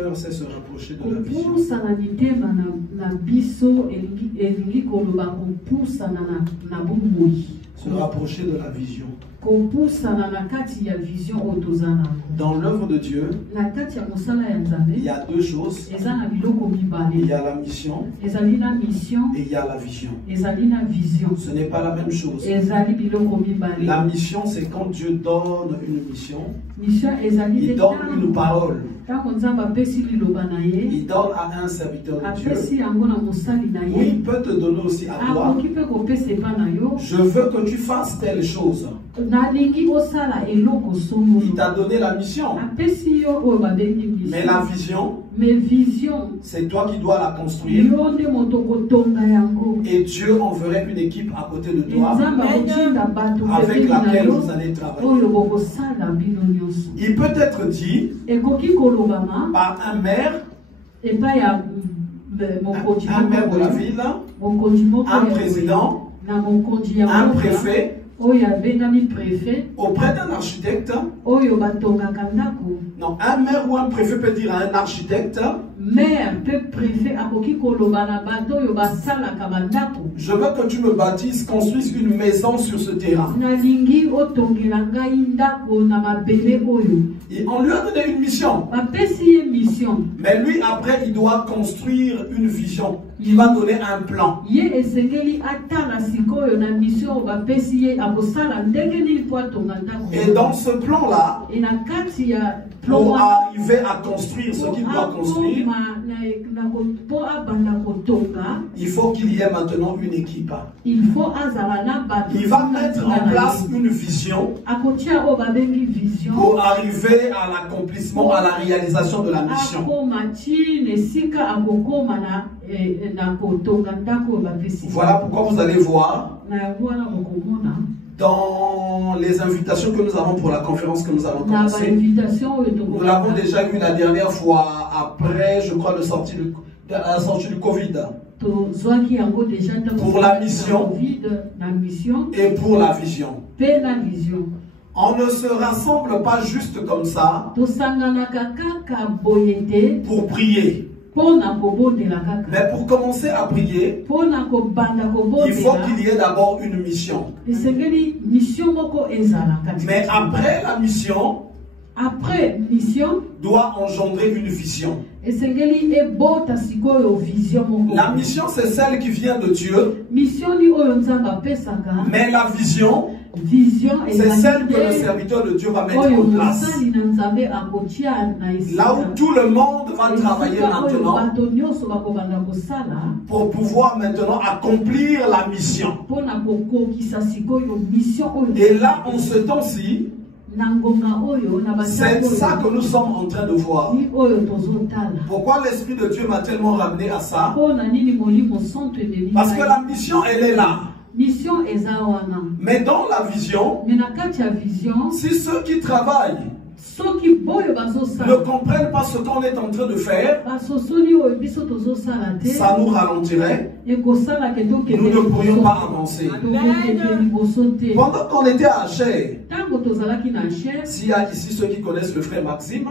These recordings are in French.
cœur, c'est se rapprocher de la vision. Se rapprocher de la vision. Dans l'œuvre de Dieu, il y a deux choses. Il y a la mission et il y a la vision. Ce n'est pas la même chose. La mission, c'est quand Dieu donne une mission, il donne une parole. Il donne à un serviteur de Dieu. Oui, il peut te donner aussi à toi. Je veux que tu fasses telle chose. Il t'a donné la mission. Mais la vision, c'est toi qui dois la construire. Et Dieu enverrait une équipe à côté de toi avec laquelle vous allez travailler. Il peut être dit par un maire de la ville, un président, un préfet, auprès d'un architecte. Non, un maire ou un préfet peut dire à un architecte, je veux que tu me bâtisses, construises une maison sur ce terrain. Et on lui a donné une mission. Mais lui, après, il doit construire une vision. Il va donner un plan. Et dans ce plan-là, pour arriver à construire ce qu'il doit construire, il faut qu'il y ait maintenant une équipe. Il va mettre en place une vision pour arriver à l'accomplissement, à la réalisation de la mission. Voilà pourquoi vous allez voir dans les invitations que nous avons pour la conférence que nous allons commencer. Nous l'avons déjà eu la dernière fois, après, je crois, la sortie du Covid. Pour la mission et pour la vision. On ne se rassemble pas juste comme ça pour prier. Mais pour commencer à prier, il faut qu'il y ait d'abord une mission. Mais après la mission, doit engendrer une vision. La mission, c'est celle qui vient de Dieu. Mais la vision, c'est celle que le serviteur de Dieu va mettre en place. Là où tout le monde va travailler maintenant pour pouvoir maintenant accomplir la mission. Et là, en ce temps-ci, c'est ça que nous sommes en train de voir. Pourquoi l'Esprit de Dieu m'a tellement ramené à ça? Parce que la mission, elle est là. Mais dans la vision, si ceux qui travaillent ne comprennent pas ce qu'on est en train de faire, ça nous ralentirait. Nous ne pourrions pas avancer. Pendant qu'on était à Cher, s'il y a ici ceux qui connaissent le frère Maxime,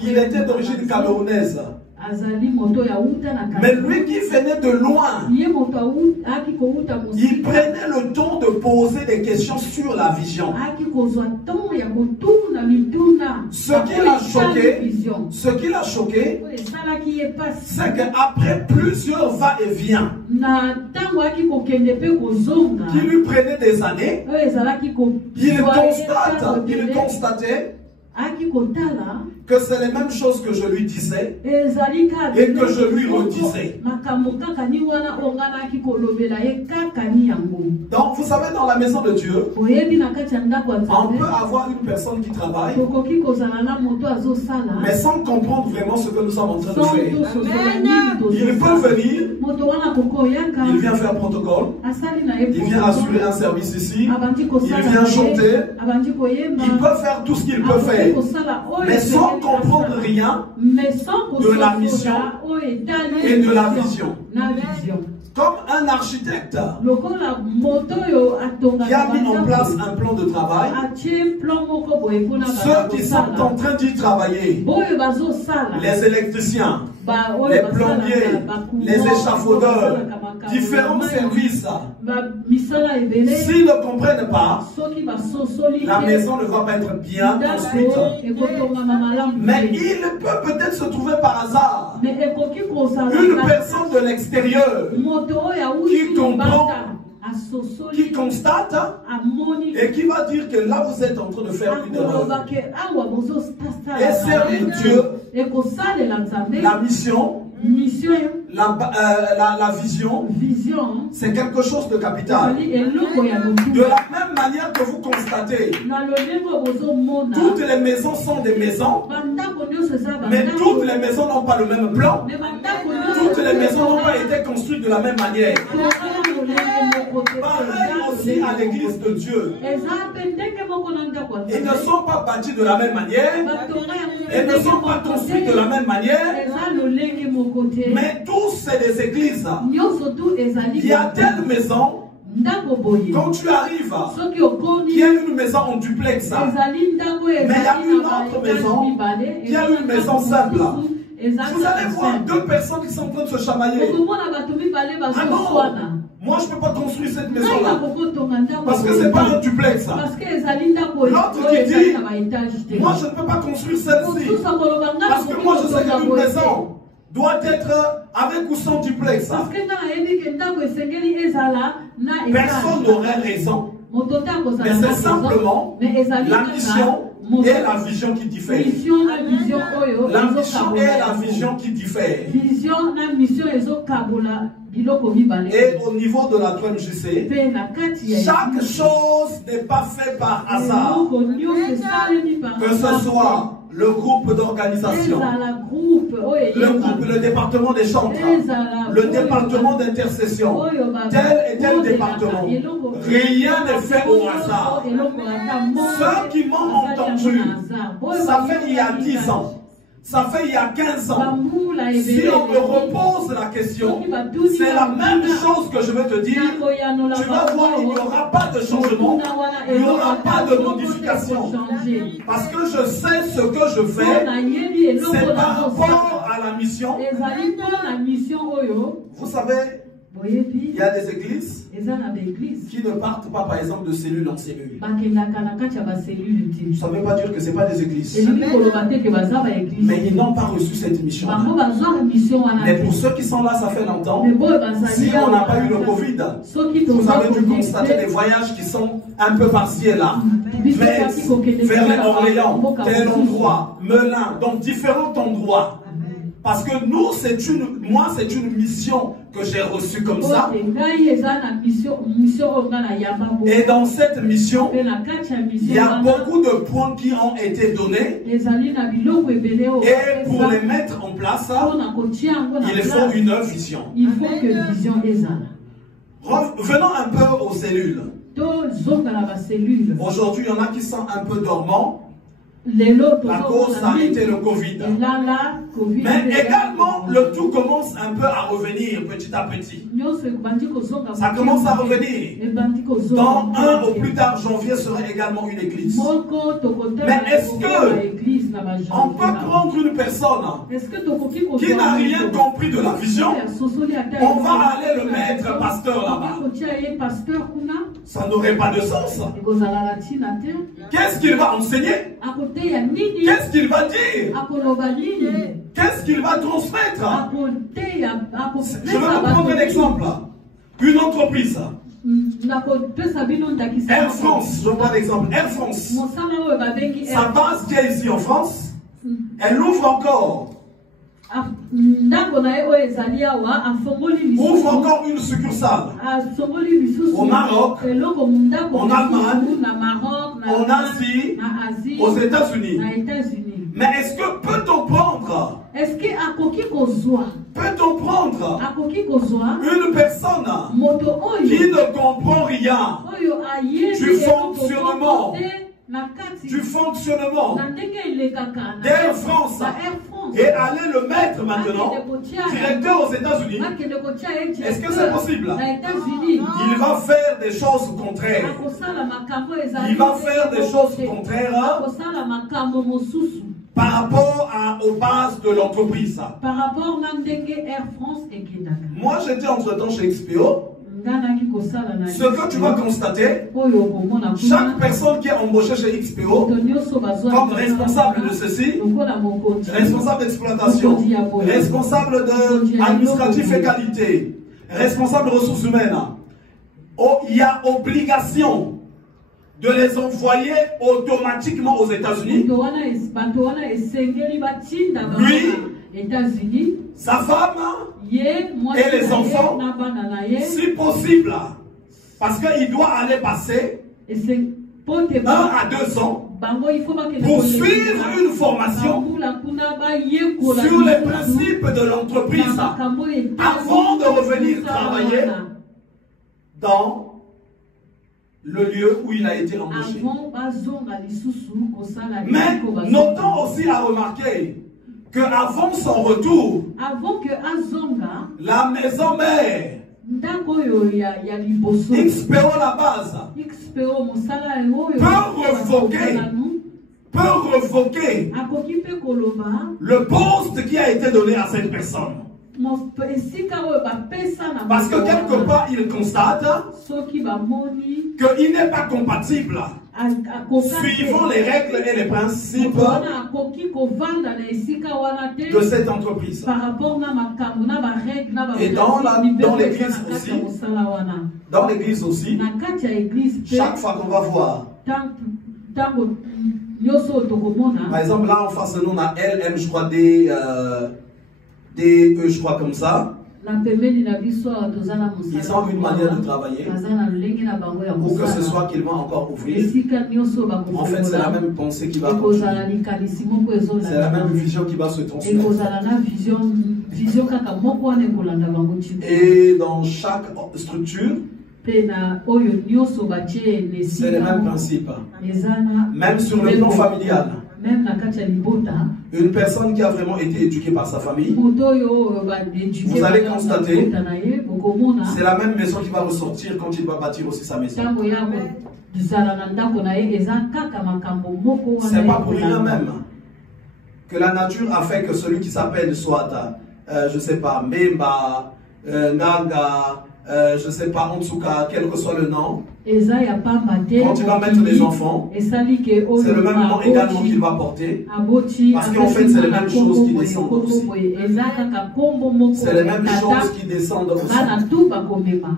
il était d'origine camerounaise. Mais lui qui venait de loin, il prenait le temps de poser des questions sur la vision. Ce qui l'a choqué, c'est qu'après plusieurs va-et-vient, qui lui prenaient des années, il constatait que c'est les mêmes choses que je lui disais et que je lui redisais. Donc, vous savez, dans la maison de Dieu, on peut avoir une personne qui travaille, mais sans comprendre vraiment ce que nous sommes en train de faire. Il peut venir, il vient faire un protocole, il vient assurer un service ici, il vient chanter, il peut faire tout ce qu'il peut faire, mais sans comprendre rien de la mission et de la vision. comme un architecte qui a mis en place un plan de travail, ceux qui sont en train d'y travailler, les électriciens, les plombiers, les échafaudeurs, différents services, s'ils ne comprennent pas, la maison ne va pas être bien construite. Mais il peut peut-être se trouver par hasard une personne de l'extérieur qui comprend, qui constate et qui va dire que là vous êtes en train de faire une erreur. Et servir Dieu, la mission, la vision, c'est quelque chose de capital. De la même manière que vous constatez, toutes les maisons sont des maisons, mais toutes les maisons n'ont pas le même plan. Toutes les maisons n'ont pas été construites de la même manière. Pareil aussi à l'église de Dieu. Ils ne sont pas bâtis de la même manière. Ils ne sont pas construits de la même manière. Mais tous c'est des églises. Il y a telle maison. Quand tu arrives, il y a une maison en duplex. Mais il y a une autre maison qui a une maison simple. Vous allez voir deux personnes qui sont en train de se chamailler. Ah non, moi je ne peux pas construire cette maison-là parce que ce n'est pas un duplex. L'autre qui dit, moi je ne peux pas construire celle-ci parce que moi je sais qu'une maison doit être avec ou sans duplex. Personne n'aurait raison. Mais c'est simplement la mission et la vision qui diffèrent. La mission et la vision qui diffèrent. Et au niveau de la 3MJC, chaque chose n'est pas faite par hasard. Que ce soit le groupe d'organisation, le département des chantres, le département d'intercession, tel et tel département. Rien n'est fait au hasard. Ceux qui m'ont entendu, ça fait il y a 10 ans. Ça fait il y a 15 ans. Si on me repose la question, c'est la même chose que je vais te dire. Tu vas voir, il n'y aura pas de changement. Il n'y aura pas de modification. Parce que je sais ce que je fais. C'est par rapport à la mission. Vous savez, il y a des églises qui ne partent pas, par exemple, de cellule en cellule. Ça ne veut pas dire que ce n'est pas des églises. Mais ils n'ont pas reçu cette mission. Mais pour ceux qui sont là, ça fait longtemps. Si on n'a pas eu le Covid, vous avez dû constater des voyages qui sont un peu partiels là. Mais vers les Orléans, tel endroit, Melun, donc différents endroits. Parce que nous, moi, c'est une mission que j'ai reçue comme ça. Et dans cette mission, il y a beaucoup de points qui ont été donnés. Et pour les mettre en place, il faut une vision. Revenons un peu aux cellules. Aujourd'hui, il y en a qui sont un peu dormants. La cause, ça a été le Covid. Mais également, le tout commence un peu à revenir petit à petit. Ça commence à revenir. Dans un au plus tard janvier serait également une église. Mais est-ce que on peut prendre une personne qui n'a rien compris de la vision, on va aller le mettre pasteur là-bas? Ça n'aurait pas de sens. Qu'est-ce qu'il va enseigner? Qu'est-ce qu'il va dire? Qu'est-ce qu'il va transmettre? Je vais vous prendre un exemple. Une entreprise. Air France, je prends l'exemple. Air France. Sa base qui est ici en France, elle ouvre encore. Ouvre encore une succursale au Maroc, en Allemagne, en Asie, aux États-Unis. Mais est-ce que peut-on prendre une personne qui ne comprend rien du fonctionnement du fonctionnement d'Air France et aller le mettre maintenant directeur aux États-Unis, est-ce que c'est possible? Il va faire des choses contraires. Il va faire des choses contraires par rapport aux bases de l'entreprise. Moi, j'étais entre-temps chez XPO. Ce que tu vas constater, chaque personne qui est embauchée chez XPO comme responsable de ceci, responsable d'exploitation, responsable administratif et qualité, responsable de ressources humaines, il y a obligation de les envoyer automatiquement aux États-Unis. Lui, sa femme et les enfants, si possible, parce qu'il doit aller passer 1 à 2 ans pour suivre une formation sur les principes de l'entreprise avant de revenir travailler dans le lieu où il a été embauché. Mais notons aussi à remarquer qu'avant son retour, la maison mère, XPO la base, peut revoquer le poste qui a été donné à cette personne. Parce que quelque part, il constate qu'il n'est pas compatible suivant les règles et les principes de cette entreprise. Et dans l'église aussi, chaque fois qu'on va voir, par exemple, là en face de nous, on a LM, je crois, DE, je crois, comme ça. Ils ont une manière de travailler pour que ce soit qu'ils vont encore ouvrir. En fait, c'est la même pensée qui va continuer. C'est la même vision qui va se transmettre. Et dans chaque structure, c'est le même principe. Même sur le plan familial. Une personne qui a vraiment été éduquée par sa famille, vous allez constater, c'est la même maison qui va ressortir quand il va bâtir aussi sa maison. C'est pas pour rien même que la nature a fait que celui qui s'appelle soit, je sais pas, Mbemba, Naga, je sais pas, Onsuka, quel que soit le nom, quand tu vas mettre des enfants, c'est le même nom également qu'il va porter, parce qu'en fait c'est les mêmes choses qui descendent aussi. C'est les mêmes choses qui descendent aussi.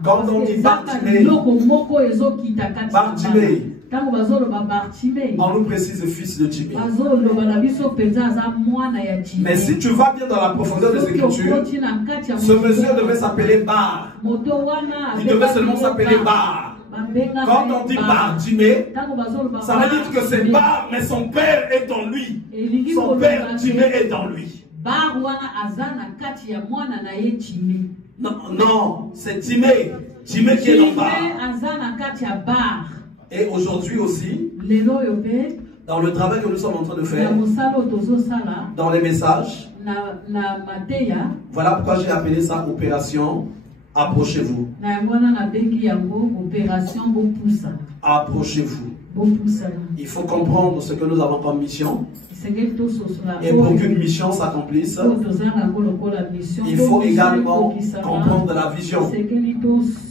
Quand on dit Bartimée, on nous précise fils de Timée. Mais si tu vas bien dans la profondeur des Écritures, ce monsieur devait s'appeler Bar. Il devait seulement s'appeler Bar. Quand on dit Bartimée, ça veut dire que c'est Bar, mais son père est en lui. Son père Timée est en lui. Non, c'est Timée. Timée qui est dans Bar. Et aujourd'hui aussi, dans le travail que nous sommes en train de faire, dans les messages, voilà pourquoi j'ai appelé ça opération. Approchez-vous. Approchez-vous. Il faut comprendre ce que nous avons comme mission. Et pour qu'une mission s'accomplisse, il faut également comprendre la vision.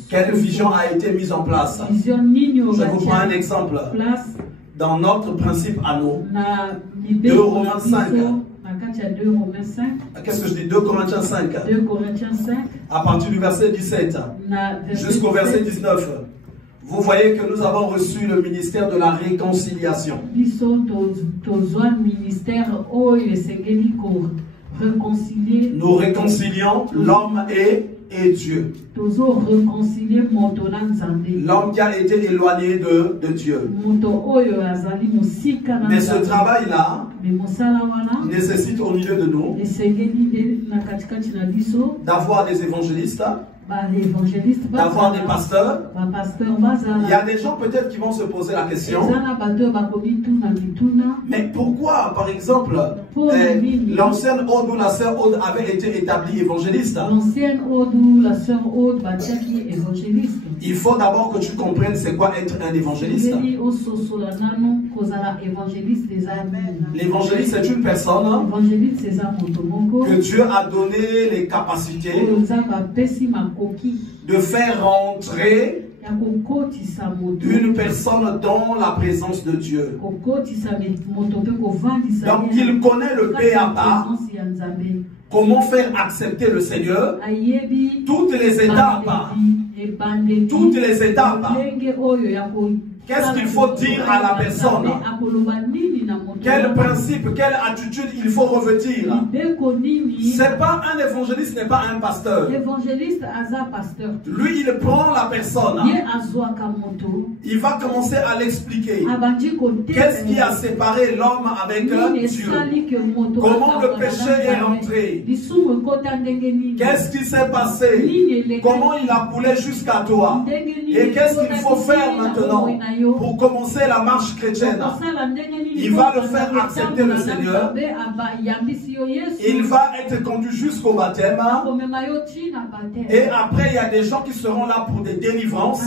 Quelle vision a été mise en place? Je vous prends un exemple. Dans notre principe à nous, 2 Romains 5. Qu'est-ce que je dis? 2 Corinthiens 5. À partir du verset 17 jusqu'au verset 19. Vous voyez que nous avons reçu le ministère de la réconciliation. Nous réconcilions l'homme et Dieu. L'homme qui a été éloigné de Dieu. Mais ce travail-là nécessite au milieu de nous d'avoir des évangélistes, d'avoir des pasteurs. Il y a des gens peut-être qui vont se poser la question. Mais pourquoi, par exemple, l'ancienne Aude ou la sœur Aude avait été établie évangéliste? Il faut d'abord que tu comprennes c'est quoi être un évangéliste. L'évangéliste c'est une personne que Dieu a donné les capacités de faire rentrer une personne dans la présence de Dieu. Donc il connaît le B.A.B.A. Comment faire accepter le Seigneur, toutes les étapes. Toutes les étapes. Qu'est-ce qu'il faut dire à la personne? Quel principe, quelle attitude il faut revêtir? C'est pas un évangéliste, n'est pas un pasteur. Lui, il prend la personne. Il va commencer à l'expliquer. Qu'est-ce qui a séparé l'homme avec Dieu? Comment le péché est rentré? Qu'est-ce qui s'est passé? Comment il a coulé jusqu'à toi? Et qu'est-ce qu'il faut faire maintenant pour commencer la marche chrétienne? Il va le faire accepter le Seigneur. Il va être conduit jusqu'au baptême. Et après, il y a des gens qui seront là pour des délivrances.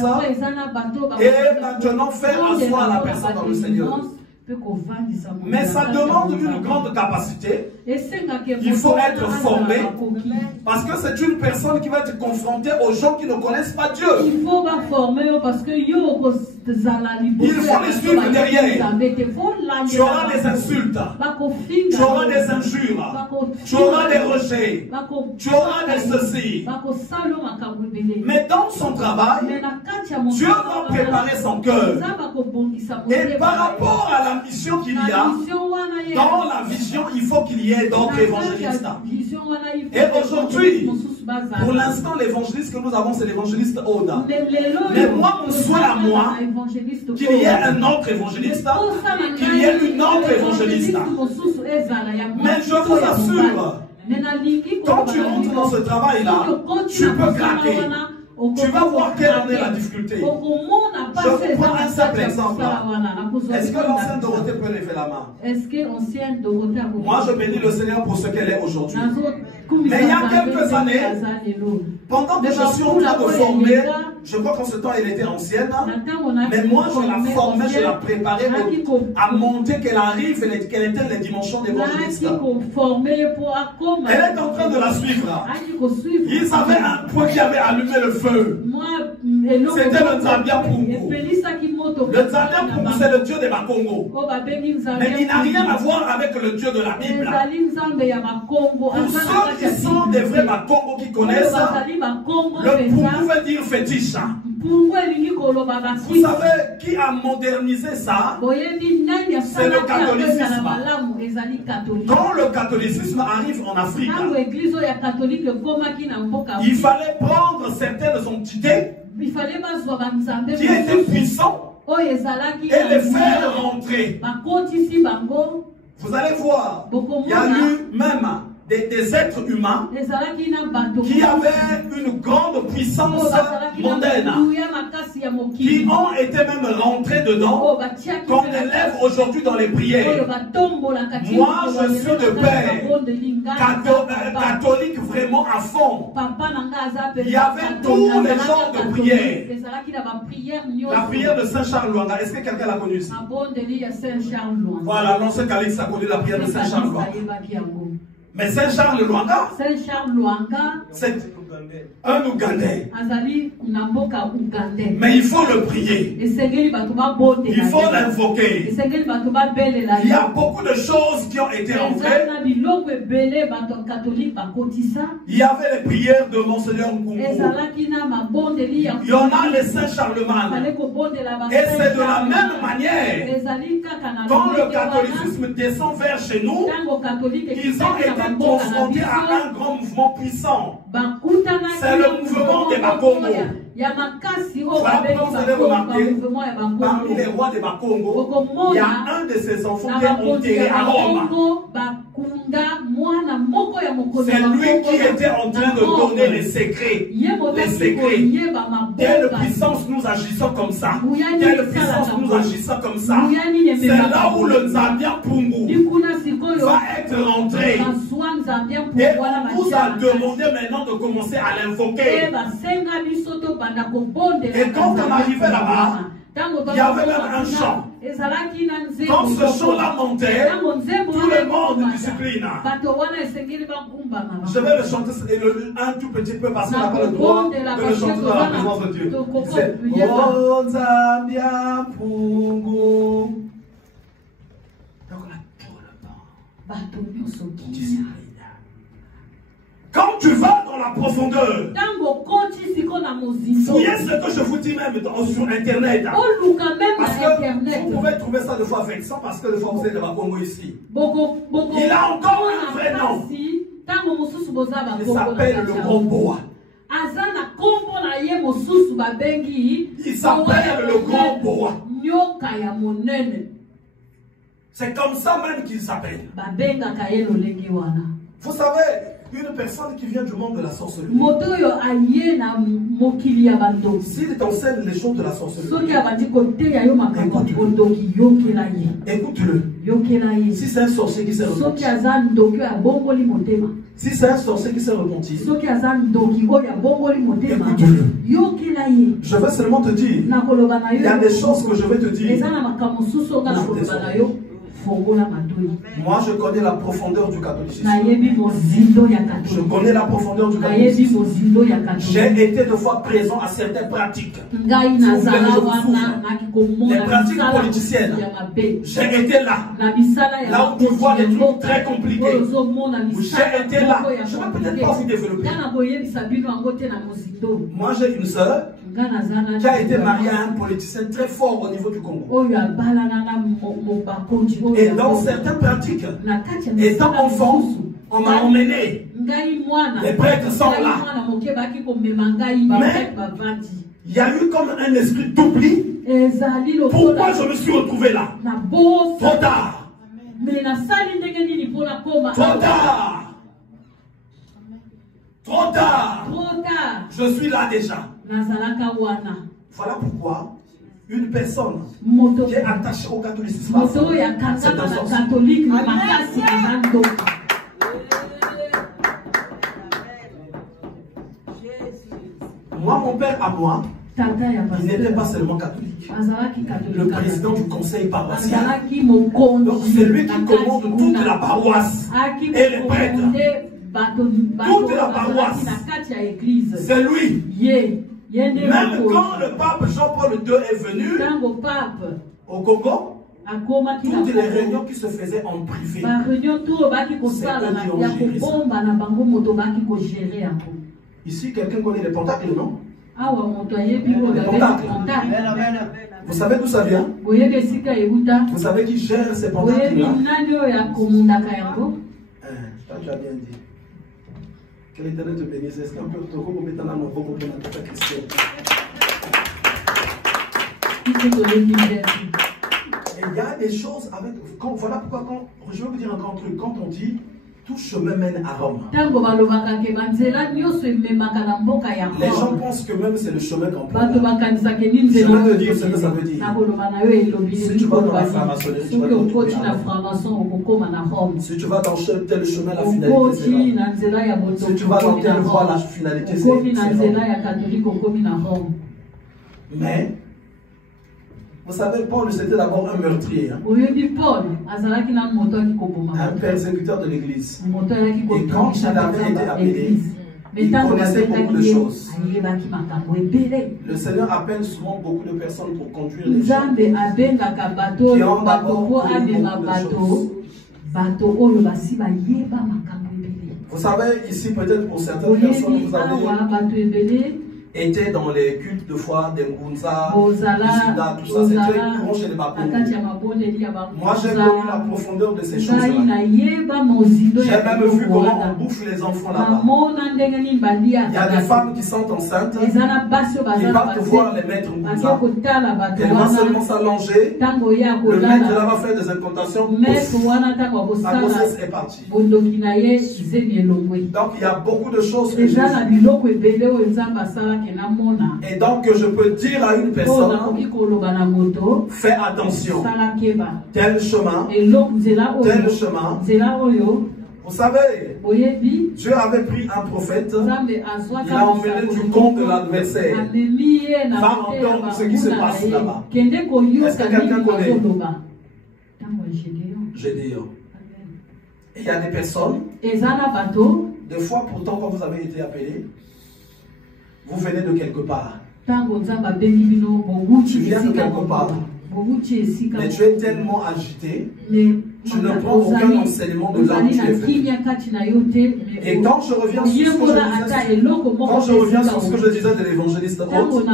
Et maintenant, faire asseoir la personne dans le Seigneur. Mais ça demande une grande capacité. Il faut être formé. Parce que c'est une personne qui va être confrontée aux gens qui ne connaissent pas Dieu. Il faut les suivre derrière. Tu auras des insultes. Tu auras des injures. Tu auras des rejets. Tu auras des ceci. Mais dans son travail, Dieu va préparer son cœur. Et par rapport à la mission qu'il y a, dans la vision, il faut qu'il y ait d'autres évangélistes. Et aujourd'hui, pour l'instant, l'évangéliste que nous avons, c'est l'évangéliste Oda. Mais moi, mon souhait à moi, qu'il y ait un autre évangéliste, qu'il y ait une autre évangéliste. Mais je vous assure, quand tu rentres dans ce travail-là, tu peux craquer. Tu vas voir quelle en est la difficulté. Je vous prends un simple exemple. Est-ce que l'ancienne Dorothée peut lever la main? Moi, je bénis le Seigneur pour ce qu'elle est aujourd'hui. Mais il y a quelques années, pendant que je suis en train de former, je crois qu'en ce temps elle était ancienne, mais moi je la formais, je la préparais à monter, qu'elle arrive, qu'elle était les dimensions d'évangéliste. Elle est en train de la suivre. Ils avaient un point qui avait allumé le feu. C'était le Nzambia Pungu. Le Nzambia Pungu, c'est le Dieu des Bakongo. Mais il n'a rien à voir avec le Dieu de la Bible. Pour ceux qui sont des vrais Bakongo qui connaissent, le Pungu veut dire fétiche. Vous savez qui a modernisé ça? C'est le catholicisme. Quand le catholicisme arrive en Afrique, il fallait prendre certaines entités qui étaient puissantes et les faire rentrer. Vous allez voir, il y a eu même des êtres humains qui avaient une grande puissance mondaine, qui ont été même rentrés dedans, qu'on élève aujourd'hui dans les prières. Moi, je suis de père catholique vraiment à fond. Il y avait tous les genres de prières. La prière de Saint Charles Lwanga, est-ce que quelqu'un l'a connue ici? Voilà, l'ancien calife a connu la prière de Saint Charles Lwanga. Mais Saint Charles Lwanga, c'est un Ougandais. Mais il faut le prier. Il faut l'invoquer. Il y a beaucoup de choses qui ont été rentrées. Il y avait les prières de Monseigneur Nkungu. Il y en a les Saint Charlemagne. Et c'est de la même manière, quand le catholicisme descend vers chez nous, ils ont été confrontés à un grand mouvement puissant. C'est le mouvement des Bakongo. Vous avez remarqué, parmi les rois des Bakongo, il y a un de ses enfants qui est enterré à Rome. C'est lui qui était en train de donner les secrets. Les secrets. Quelle puissance nous agissons comme ça. Quelle puissance nous agissons comme ça. C'est là où le Zambia Pungu va être rentré. Et on nous a demandé maintenant de commencer à l'invoquer. Et quand on arrivait là-bas, il y avait même un chant. Quand ce chant-là montait, tout le monde discipline. Je vais le chanter un tout petit peu parce qu'on n'a pas le droit de le chanter dans la présence de Dieu. C'est Oh Zambia Pungu. Donc là, tout le temps. Quand tu vas dans la profondeur, fouillez ce que je vous dis même sur Internet. Parce que vous pouvez trouver ça de fois avec ça parce que de fois vous êtes de la Congo ici. Il a encore un vrai nom. Il s'appelle le Gomboa. Il s'appelle le Gomboa. C'est comme ça même qu'il s'appelle. Vous savez, une personne qui vient du monde de la sorcellerie, s'il t'enseigne les choses de la sorcellerie, écoute-le. Si c'est un sorcier qui s'est repenti, si c'est un sorcier qui s'est repenti, écoute-le. Je vais seulement te dire, il y a des choses que je vais te dire. Moi, je connais la profondeur du catholicisme. Je connais la profondeur du catholicisme. J'ai été de fois présent à certaines pratiques. Les pratiques politiciennes. J'ai été là. Là où tu vois des trucs très compliqués. J'ai été là. Je ne vais peut-être pas vous développer. Moi, j'ai une soeur qui a été mariée à un politicien très fort au niveau du Congo. Et dans certaines pratiques, étant enfant, on m'a emmené. Les prêtres sont là. Mais il y a eu comme un esprit d'oubli. Pourquoi je me suis retrouvé là? Trop tard. Trop tard. Trop tard. Je suis là déjà. Voilà pourquoi une personne qui est attachée au catholicisme, c'est un sorcier. Moi, mon père à moi, il n'était pas seulement catholique. Le président du conseil paroissial. Donc c'est lui qui commande toute la paroisse et les prêtres. Toute la paroisse. C'est lui. Même quand le pape Jean-Paul II est venu au Congo, toutes les réunions qui se faisaient en privé, c'est eux qui ont géré ça. Ici, quelqu'un connaît les pentacles, non? Les pentacles. Vous savez d'où ça vient? Vous savez qui gère ces pentacles-là? Tu as bien dit. Que l'Éternel te bénisse. Est-ce qu'on peut te remettre dans nos propos pour ta question? Et il y a des choses avec. Voilà pourquoi, je vais vous dire un grand truc. Quand on dit tout chemin mène à Rome, les gens pensent que même c'est le chemin qu'on prend. Je vais te dire ce que ça veut dire. Si tu vas dans la franc-maçonnerie, tu vas dans Rome. Si tu vas dans tel chemin, la finalité c'est Rome. Si tu vas dans telle voie, la finalité c'est Rome. Mais vous savez, Paul c'était d'abord un meurtrier, un persécuteur de l'église. Et quand il avait été appelé, il connaissait beaucoup de choses. Le Seigneur appelle souvent beaucoup de personnes pour conduire les gens qui ont d'abord connu beaucoup de choses. Vous savez, ici peut-être pour certaines personnes, vous avez étaient dans les cultes de foi des Ngunza, du Sida, tout ça, c'était courant chez les Bapos. Moi, j'ai connu la profondeur de ces choses-là. J'ai même vu comment on bouffe les enfants là-bas. Il y a des femmes qui sont enceintes, qui partent voir les maîtres Ngunza. Elles vont seulement s'allonger, le maître là va faire des incantations, la grossesse est partie. Donc il y a beaucoup de choses que j'ai. Et donc je peux dire à une personne, fais attention, tel chemin, vous savez, Dieu avait pris un prophète, il a emmené du compte de l'adversaire. Va entendre ce qui se passe là-bas. Est-ce que quelqu'un connaît? Gédéon. Et il y a des personnes, des fois pourtant quand vous avez été appelé, vous venez de quelque part. Tu viens de quelque part. Mais tu es tellement agité, tu ne prends aucun enseignement de là où tu es venu. Et quand je reviens sur ce que je disais de l'évangéliste Haute,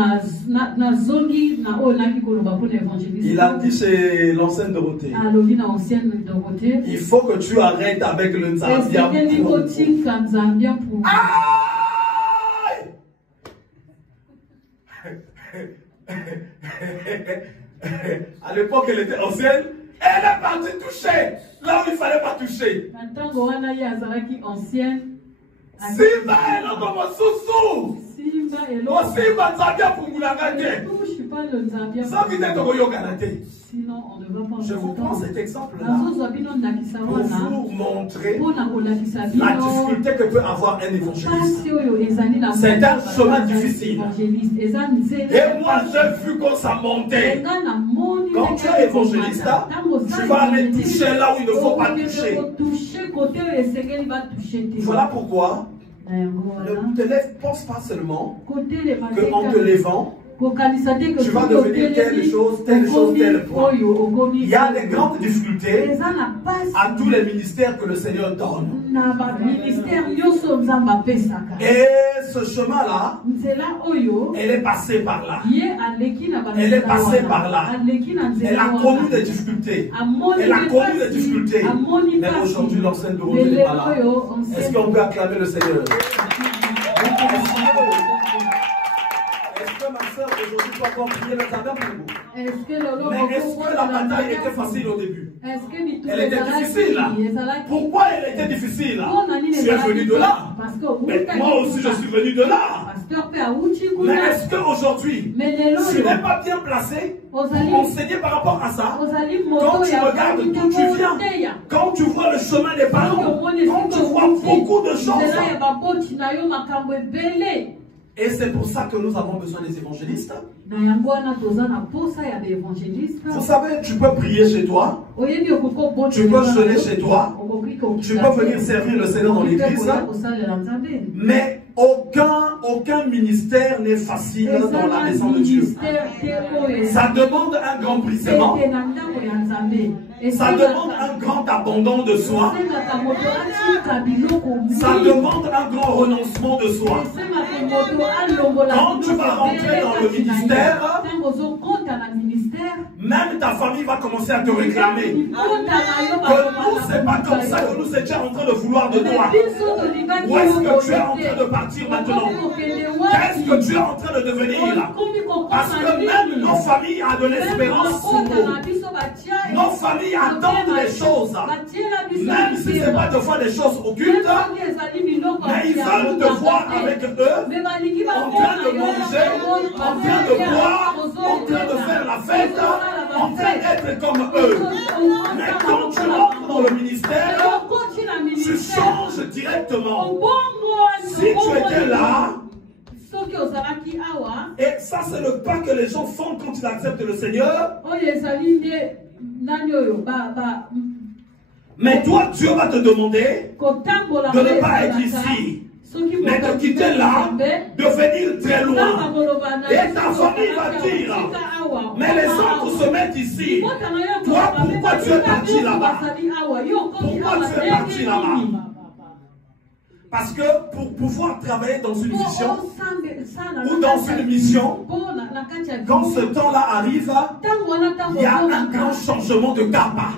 il a dit chez l'ancienne Dorothée, il faut que tu arrêtes avec le Nzambia. À l'époque, elle était ancienne, elle est partie toucher là où il ne fallait pas toucher. Simba est là comme un sous-sous. Simba Nzambia pour vous la gagner. Ça vient de Goyoganate. Je vous prends cet exemple-là pour vous montrer la difficulté que peut avoir un évangéliste. C'est un chemin difficile. Et moi, j'ai vu quand ça montait. Quand tu es évangéliste, tu vas aller toucher là où il ne faut pas toucher. Voilà pourquoi ne te lève, pense pas seulement qu'en te levant, tu vas devenir telle chose, tel point. Il y a des grandes difficultés à tous les ministères que le Seigneur donne. Et ce chemin-là, elle est passée par là. Elle est passée par là. Elle a connu des difficultés. Elle a connu des difficultés. Mais aujourd'hui, l'enseigne de Rome n'est pas là. Est-ce qu'on peut acclamer le Seigneur? Aujourd'hui, tu vas pouvoir prier le jardin pour vous. Mais est-ce que la bataille était facile au début? Elle était difficile. Pourquoi elle était difficile? Tu es venu de là. Mais moi aussi, je suis venu de là. Mais est-ce qu'aujourd'hui, tu n'es pas bien placé pour enseigner par rapport à ça? Quand tu regardes d'où tu viens, quand tu vois le chemin des parents, quand tu vois beaucoup de choses. Et c'est pour ça que nous avons besoin des évangélistes. Vous savez, tu peux prier chez toi, tu peux jeûner chez toi, tu peux venir servir le Seigneur dans l'église, mais aucun ministère n'est facile dans la maison de Dieu. Ça demande un grand brisement. Ça demande un grand abandon de soi. Ça demande un grand renoncement de soi. Quand tu vas rentrer dans le ministère, même ta famille va commencer à te réclamer. Que nous, c'est pas comme ça que nous étions en train de vouloir de toi. Où est-ce que tu es en train de partir maintenant? Qu'est-ce que tu es en train de devenir là? Parce que même nos familles ont de l'espérance pour nous. Nos familles attendent des choses. Même si ce n'est pas de fois des choses occultes, mais ils veulent te voir avec eux, en train de manger, en train de boire, en train de faire la fête, en train d'être comme eux. Mais quand tu rentres dans le ministère, tu changes directement. Si tu étais là, et ça c'est le pas que les gens font quand ils acceptent le Seigneur. Mais toi, Dieu va te demander de ne pas être ici, mais de quitter là, de venir très loin. Et ta famille va dire, mais les autres se mettent ici. Toi, pourquoi tu es parti là-bas? Pourquoi tu es parti là-bas? Parce que pour pouvoir travailler dans une vision ou dans une mission, quand ce temps-là arrive, il y a un grand changement de kappa.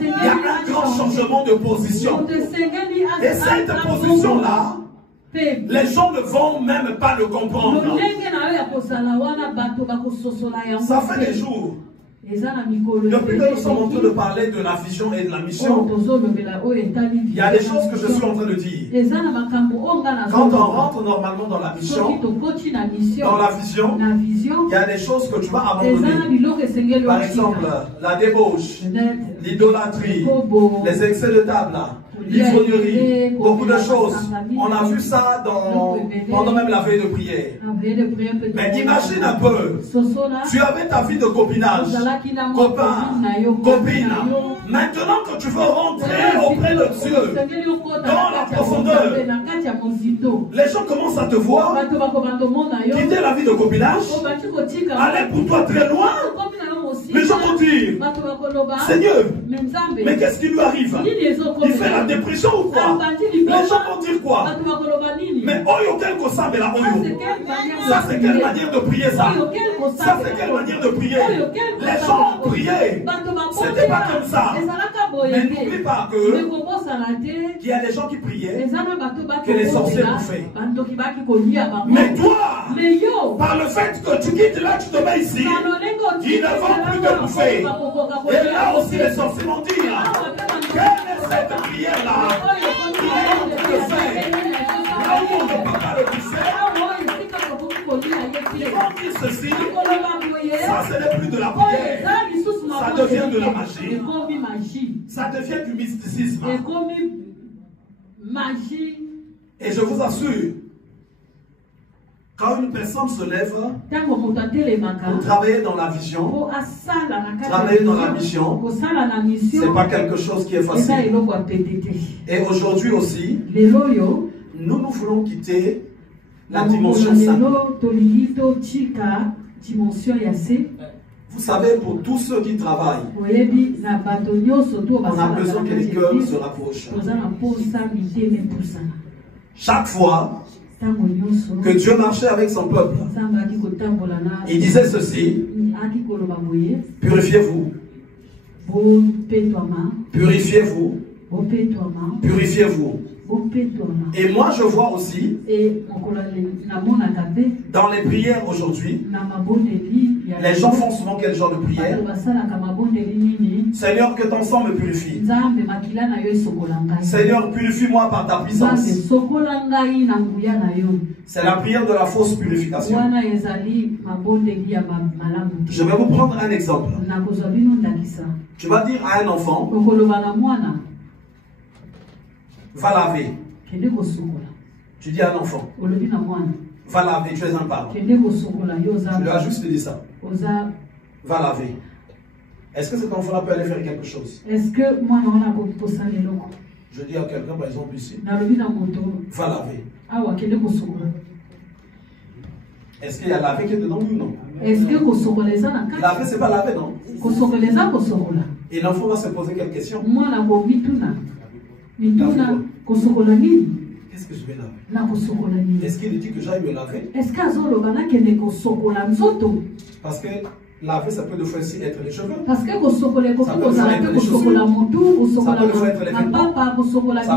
Il y a un grand changement de position. Et cette position-là, les gens ne vont même pas le comprendre. Ça fait des jours. Depuis que nous sommes en train de parler de la vision et de la mission, il y a des choses que je suis en train de dire. Quand on rentre normalement dans la mission, dans la vision, il y a des choses que tu vas abandonner. Par exemple, la débauche, l'idolâtrie, les excès de table, l'ivrognerie, beaucoup de choses. On a vu ça pendant même la veille de prière. Mais imagine un peu, tu avais ta vie de copinage, copain, copine. Maintenant que tu veux rentrer auprès de Dieu, dans la profondeur, les gens commencent à te voir, quitter la vie de copinage, aller pour toi très loin. Les gens vont dire, Seigneur, mais qu'est-ce qui lui arrive? Il fait la dépression ou quoi? Les gens vont dire quoi? Mais Oyo quelque chose, mais là, Oyo. Ça c'est quelle manière de prier ça? Ça c'est quelle manière de prier? Les gens ont prié. C'était pas comme ça. Mais n'oublie pas qu'il y a des gens qui priaient que les sorciers bouffaient. Mais toi, par le fait que tu quittes là, tu te mets ici, ils ne vont plus te bouffer. Et là aussi les sorciers vont dire, quelle est cette prière-là qui est en train de faire? Là où on ne peut pas le bouffer, ils vont dire ceci, ça ce n'est plus de la prière, ça devient de la magie, ça devient du mysticisme. Et je vous assure, quand une personne se lève pour travailler dans la vision, travailler dans la mission, ce n'est pas quelque chose qui est facile. Et aujourd'hui aussi, nous voulons quitter la dimension sainte. Vous savez, pour tous ceux qui travaillent, on a besoin que les cœurs se rapprochent. Chaque fois que Dieu marchait avec son peuple, il disait ceci: purifiez-vous, purifiez-vous, purifiez-vous. Et moi je vois aussi dans les prières aujourd'hui, les gens font souvent quel genre de prière? Seigneur, que ton sang me purifie. Seigneur, purifie-moi par ta puissance. C'est la prière de la fausse purification. Je vais vous prendre un exemple. Tu vas dire à un enfant, va laver. Tu dis à un enfant, va laver, tu es un parent. Tu lui as juste dit ça. Va laver. Est-ce que cet enfant-là peut aller faire quelque chose? Est-ce que moi, je dis à quelqu'un, par exemple, ici, va laver. Est-ce qu'il y a laver qui est dedans ou non? Laver, c'est pas laver, non? Et l'enfant va se poser quelle question? Qu'est-ce que je vais laver? Est-ce qu'il dit que j'aille me laver? Parce que laver, ça peut de fois aussi être les cheveux. Parce que ça peut de fois être les chaussures. Ça peut de fois être les vêtements. Ça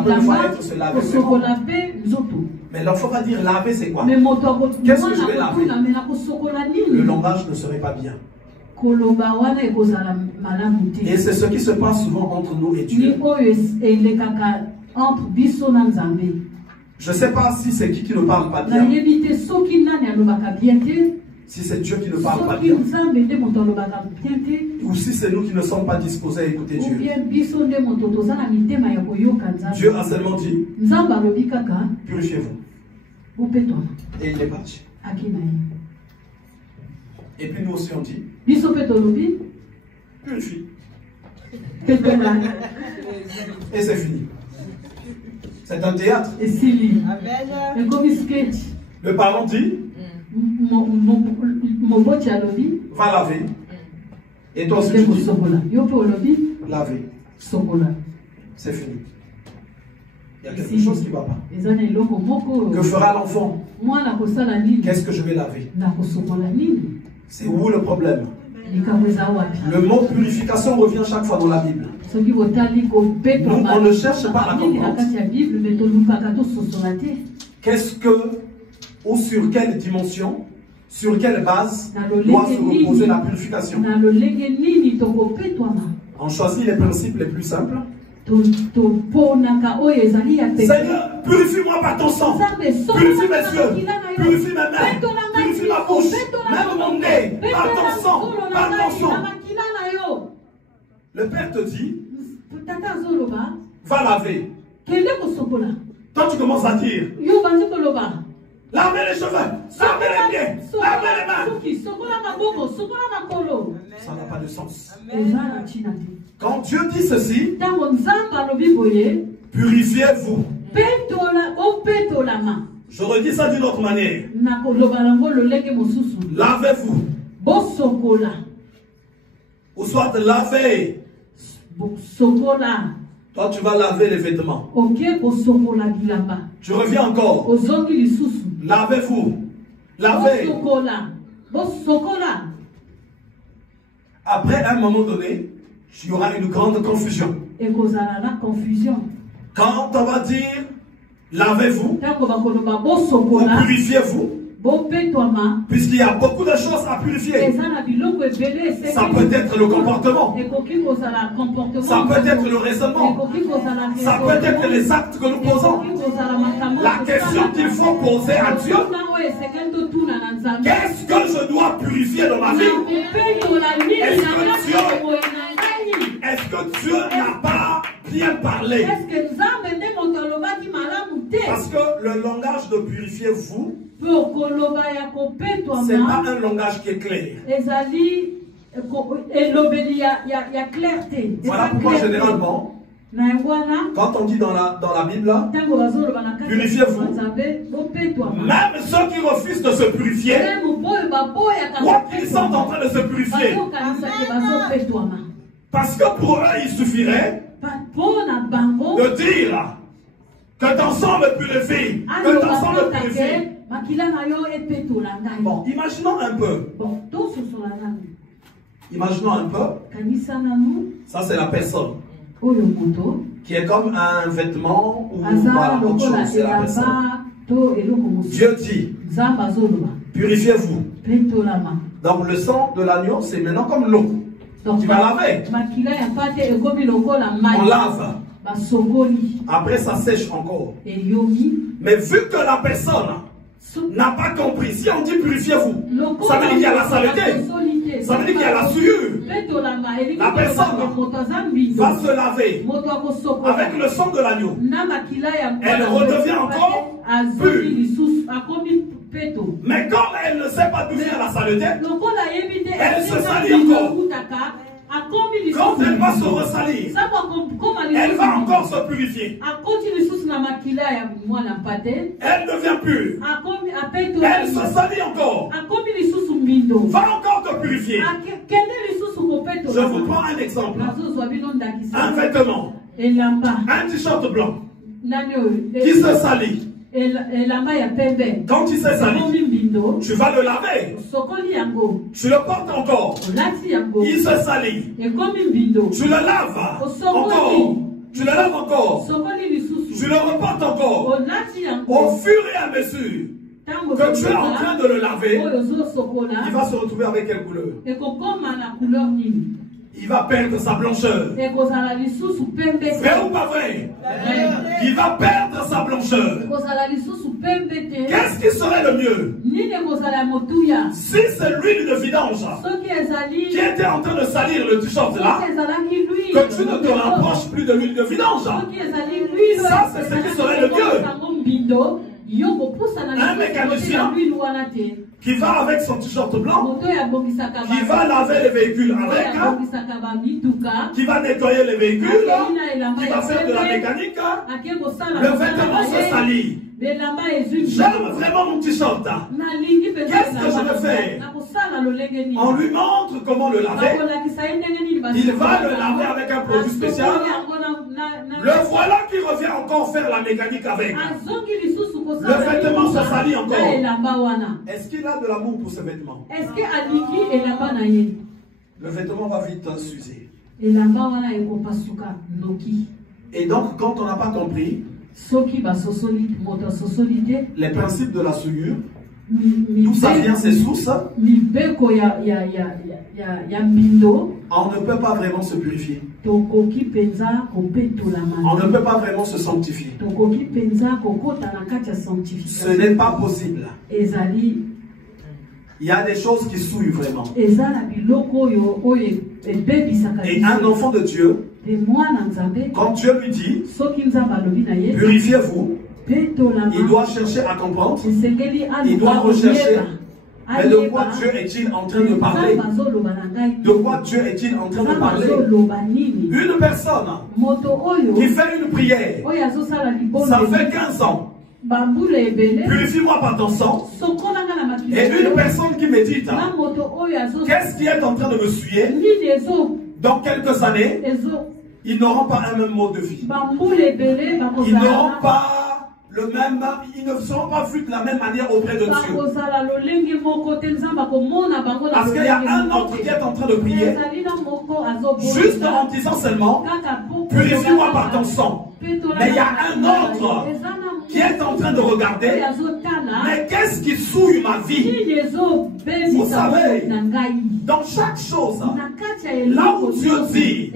peut de fois être se laver. Mais l'enfant va dire laver, c'est quoi? Qu'est-ce que je vais laver? Le langage ne serait pas bien. Et c'est ce qui se passe souvent entre nous et Dieu. Je ne sais pas si c'est qui ne parle pas bien. Si c'est Dieu qui ne parle pas bien. Ou si c'est nous qui ne sommes pas disposés à écouter Dieu. Dieu a seulement dit, purifiez-vous. Et il est parti. Et puis nous aussi on dit, purifie. Et c'est fini. C'est un théâtre. Le parent dit, va laver. Et toi aussi tu dis, laver. C'est fini. Il y a quelque chose qui ne va pas. Que fera l'enfant? Qu'est-ce que je vais laver? C'est où le problème? Le mot purification revient chaque fois dans la Bible. Nous, on ne cherche pas la comprendre. Qu'est-ce que, ou sur quelle dimension, sur quelle base doit se reposer la purification? On choisit les principes les plus simples. Seigneur, purifie-moi par ton sang. Purifie mes yeux, purifie mes mains, purifie ma bouche, même mon nez, par ton sang, par ton sang. Le Père te dit, va laver. Toi tu commences à dire, lavez les cheveux, lavez les pieds, lavez les mains. Ça n'a pas de sens. Quand Dieu dit ceci, purifiez-vous. Je redis ça d'une autre manière. Lavez-vous. Ou soit lavez. Toi, tu vas laver les vêtements. Je reviens encore. Lavez-vous. Lavez. Après, à un moment donné, il y aura une grande confusion. Quand on va dire, lavez-vous, ou purifiez-vous, puisqu'il y a beaucoup de choses à purifier. Ça peut être le comportement. Ça peut être le raisonnement. Ça peut être les actes que nous posons. La question qu'il faut poser à Dieu, qu'est-ce que je dois purifier dans ma vie? Est-ce que Dieu n'a pas bien parlé? Parce que le langage de purifier vous, c'est pas un langage qui est clair. Voilà pourquoi généralement, quand on dit dans la Bible, purifiez-vous, même ceux qui refusent de se purifier, quoi qu'ils sont en train de se purifier, parce que pour eux il suffirait de dire que ton sang me purifie, que ton sang me purifie. Bon, imaginons un peu. Imaginons un peu. Ça, c'est la personne qui est comme un vêtement ou voilà, autre chose. C'est la personne. Dieu dit, purifiez-vous. Donc, le sang de l'agneau, c'est maintenant comme l'eau. Tu vas laver. On lave. Après, ça sèche encore. Mais vu que la personne n'a pas compris, si on dit purifiez-vous, ça veut dire qu'il y a la saleté. Ça veut dire qu'il y a la souillure. La personne va se laver avec le sang de l'agneau. Elle redevient encore pure. Mais comme elle ne sait pas d'où vient la saleté, elle se salit encore. Quand elle va se ressalir, elle va encore se purifier. Elle devient pure. Elle se salit encore. Va encore te purifier. Je vous prends un exemple. Un vêtement, un t-shirt blanc qui se salit. Quand il s'est sali, tu vas le laver. Tu le portes encore. Il se salit. Tu le laves encore. Tu le laves encore. Tu le reportes encore. Au fur et à mesure que tu es en train de le laver, il va se retrouver avec quelle couleur? Il va perdre sa blancheur. Vrai ou pas vrai? Il va perdre sa blancheur. Qu'est-ce qui serait le mieux? Si c'est l'huile de vidange qui était en train de salir le t-shirt là, que tu ne te rapproches plus de l'huile de vidange. Ça, c'est ce qui serait le mieux. Un mécanicien qui va avec son t-shirt blanc, qui va laver les véhicules avec, qui va nettoyer les véhicules, qui va faire de la mécanique, le vêtement se salit. J'aime vraiment mon t-shirt. Qu'est-ce que je vais faire? On lui montre comment le laver. Il va le laver avec un produit spécial. Le voilà qui revient encore faire la mécanique avec. Le vêtement se salit encore. Est-ce qu'il a de l'amour pour ce vêtement? Le vêtement va vite s'user. Et donc, quand on n'a pas compris les principes de la souillure, d'où ça vient ces sources, on ne peut pas vraiment se purifier. On ne peut pas vraiment se sanctifier. Ce n'est pas possible. Il y a des choses qui souillent vraiment. Et un enfant de Dieu, quand Dieu lui dit, purifiez-vous, il doit chercher à comprendre, il doit rechercher. Mais de quoi Dieu est-il en train de parler? De quoi Dieu est-il en train de parler? Une personne qui fait une prière, ça fait 15 ans. Purifie-moi par ton sang. Et une personne qui médite, qu'est-ce qui est en train de me suivre? Dans quelques années, ils n'auront pas un même mode de vie. Ils n'auront pas le même, ils ne seront pas vus de la même manière auprès de Dieu. Parce qu'il y a un autre qui est en train de prier, juste en disant seulement, purifie-moi par ton sang. Mais il y a un autre qui est en train de regarder, mais qu'est-ce qui souille ma vie? Vous savez, dans chaque chose, là où Dieu dit,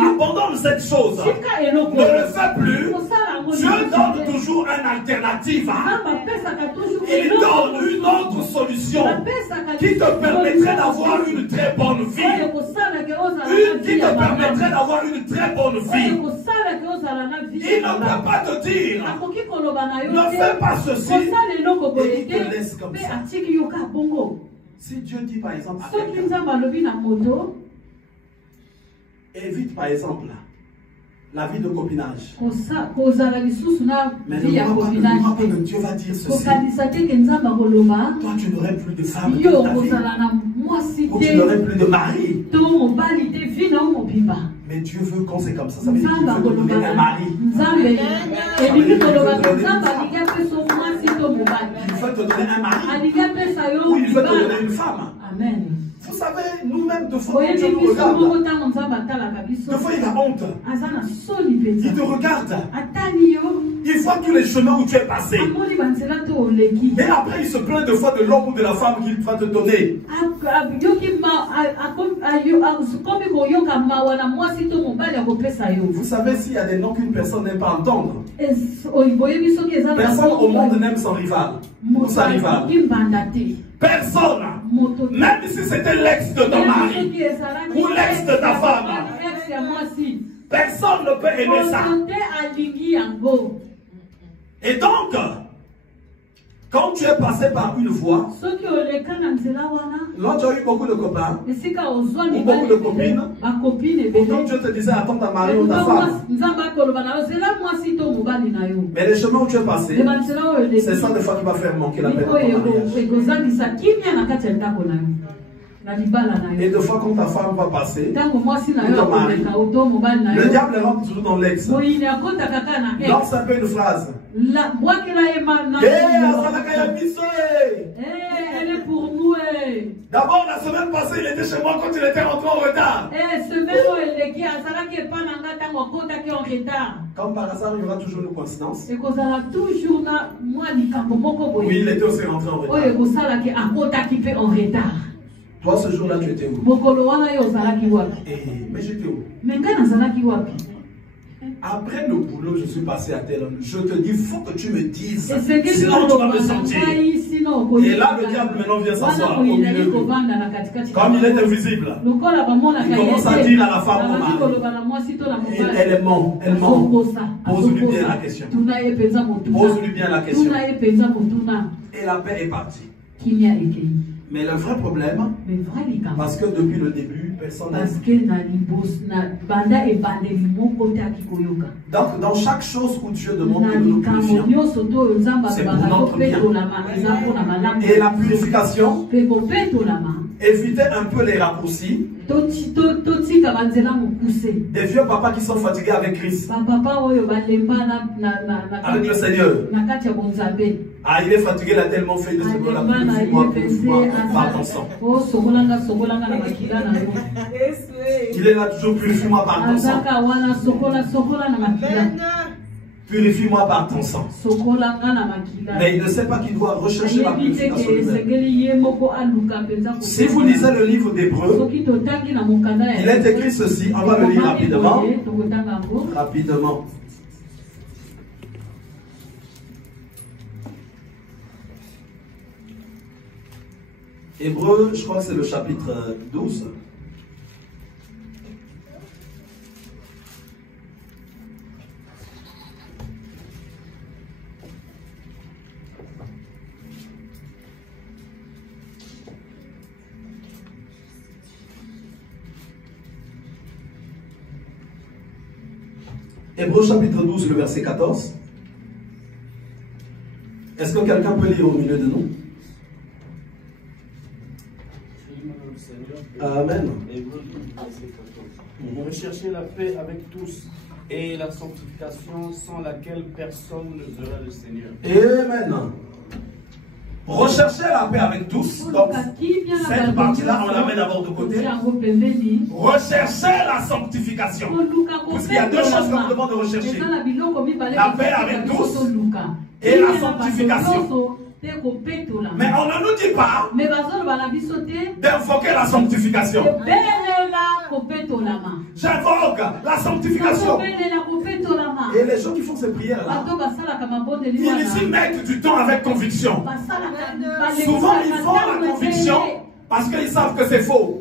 abandonne cette chose, ne le fais plus, Dieu donne toujours une alternative. Il donne une autre solution qui te permettrait d'avoir une très bonne vie. Qui te permettrait d'avoir une très bonne vie. Il ne peut pas te dire, ne fais pas ceci, et il te laisse comme ça. Si Dieu dit par exemple à quelqu'un, évite par exemple la vie de copinage. Mais ne crois pas que Dieu va dire ceci. Toi, tu n'aurais plus de femme dans ta vie. Ou tu n'aurais plus de mari. Mais Dieu veut qu'on c'est comme ça. Ça veut dire qu'il veut te donner un mari. Il veut te donner un mari. Ou il veut te donner une femme. Amen. Vous savez, nous-mêmes, de fois, Dieu nous regarde. De fois, il a honte. Il te regarde. Il voit tous les chemins où tu es passé. Et après, il se plaint de fois de l'homme ou de la femme qu'il va te donner. Vous savez, s'il y a des noms qu'une personne n'aime pas entendre, personne au monde n'aime son rival ou sa rivale. Personne, même si c'était l'ex de ton mari ou l'ex de ta femme, personne ne peut aimer ça. Et donc, quand tu es passé par une voie, là tu as eu beaucoup de copains ou beaucoup de copines, pourtant Dieu te disait attends ta mari ou ta femme. Mais les chemins où tu es passé, c'est ça des fois qui va faire manquer la paix dans ton mariage. Et deux fois quand ta femme va passer, ou ton mari, le diable rentre toujours dans l'ex. Lance un peu une phrase. Elle est pour nous. D'abord, la semaine passée, il était chez moi quand il était rentré en retard. Comme par hasard, il y aura toujours une coïncidence. Oui, il était aussi rentré en retard. Toi, ce jour-là, tu étais où? Mais j'étais où? Après le boulot, je suis passé à tel homme. Je te dis, il faut que tu me dises. Sinon, tu vas me sentir. Et là, le diable maintenant vient s'asseoir au milieu de nous. Comme il est invisible, il commence à dire à la femme, elle ment. Elle ment. Pose-lui bien la question. Pose-lui bien la question. Et la paix est partie. Mais le vrai problème, parce que depuis le début, personne n'a dit. Donc, dans chaque chose où Dieu demande que nous purifions, c'est pour notre bien. Et la purification évitez un peu les raccourcis. Des vieux papas qui sont fatigués avec Christ. Avec le Seigneur. Ah, il est fatigué, il a tellement fait de ce qu'on a purifié-moi par ton sang. Il est là toujours, purifie-moi par ton sang. Purifie-moi par ton sang. Mais il ne sait pas qu'il doit rechercher la purification lui-même. Si vous lisez le livre d'Hébreux, il est écrit ceci. On va le lire rapidement. Rapidement. Hébreux, je crois que c'est le chapitre 12. Hébreux chapitre 12, le verset 14. Est-ce que quelqu'un peut lire au milieu de nous? Amen. Recherchez la paix avec tous et la sanctification sans laquelle personne ne verra le Seigneur. Amen. Recherchez la paix avec tous. Donc, cette partie-là, on la met d'abord de côté. Recherchez la sanctification. Parce qu'il y a deux choses qu'on nous demande de rechercher. La paix avec tous et la sanctification. Mais on ne nous dit pas d'invoquer la sanctification. J'invoque la sanctification. Et les gens qui font ces prières-là, ils y mettent du temps avec conviction. Souvent, ils font la conviction parce qu'ils savent que c'est faux.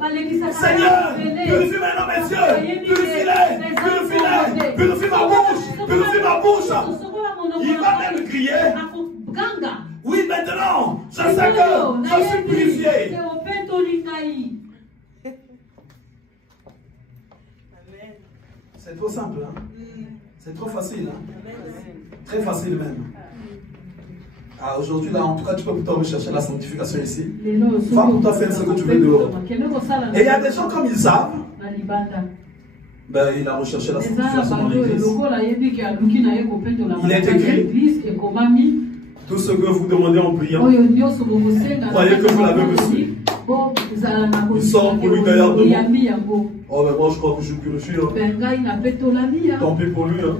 Seigneur, purifie maintenant mes yeux, purifie-les, purifie-les, purifie ma bouche, purifie ma bouche. Il va même crier. Oui, maintenant, je sais que je suis purifié. C'est trop simple, hein? C'est trop facile, hein? Très facile même. Ah, aujourd'hui, là, en tout cas, tu peux plutôt rechercher la sanctification ici. Va pour toi faire ce que tu veux dehors. Et il y a des gens comme ils savent. Ben, il a recherché la sanctification dans l'église. Il est écrit. Tout ce que vous demandez en priant, croyez que vous l'avez reçu. Il sort pour lui d'ailleurs de moi. Oh, mais moi je crois que je suis purifié. Tant pis pour lui. Hein.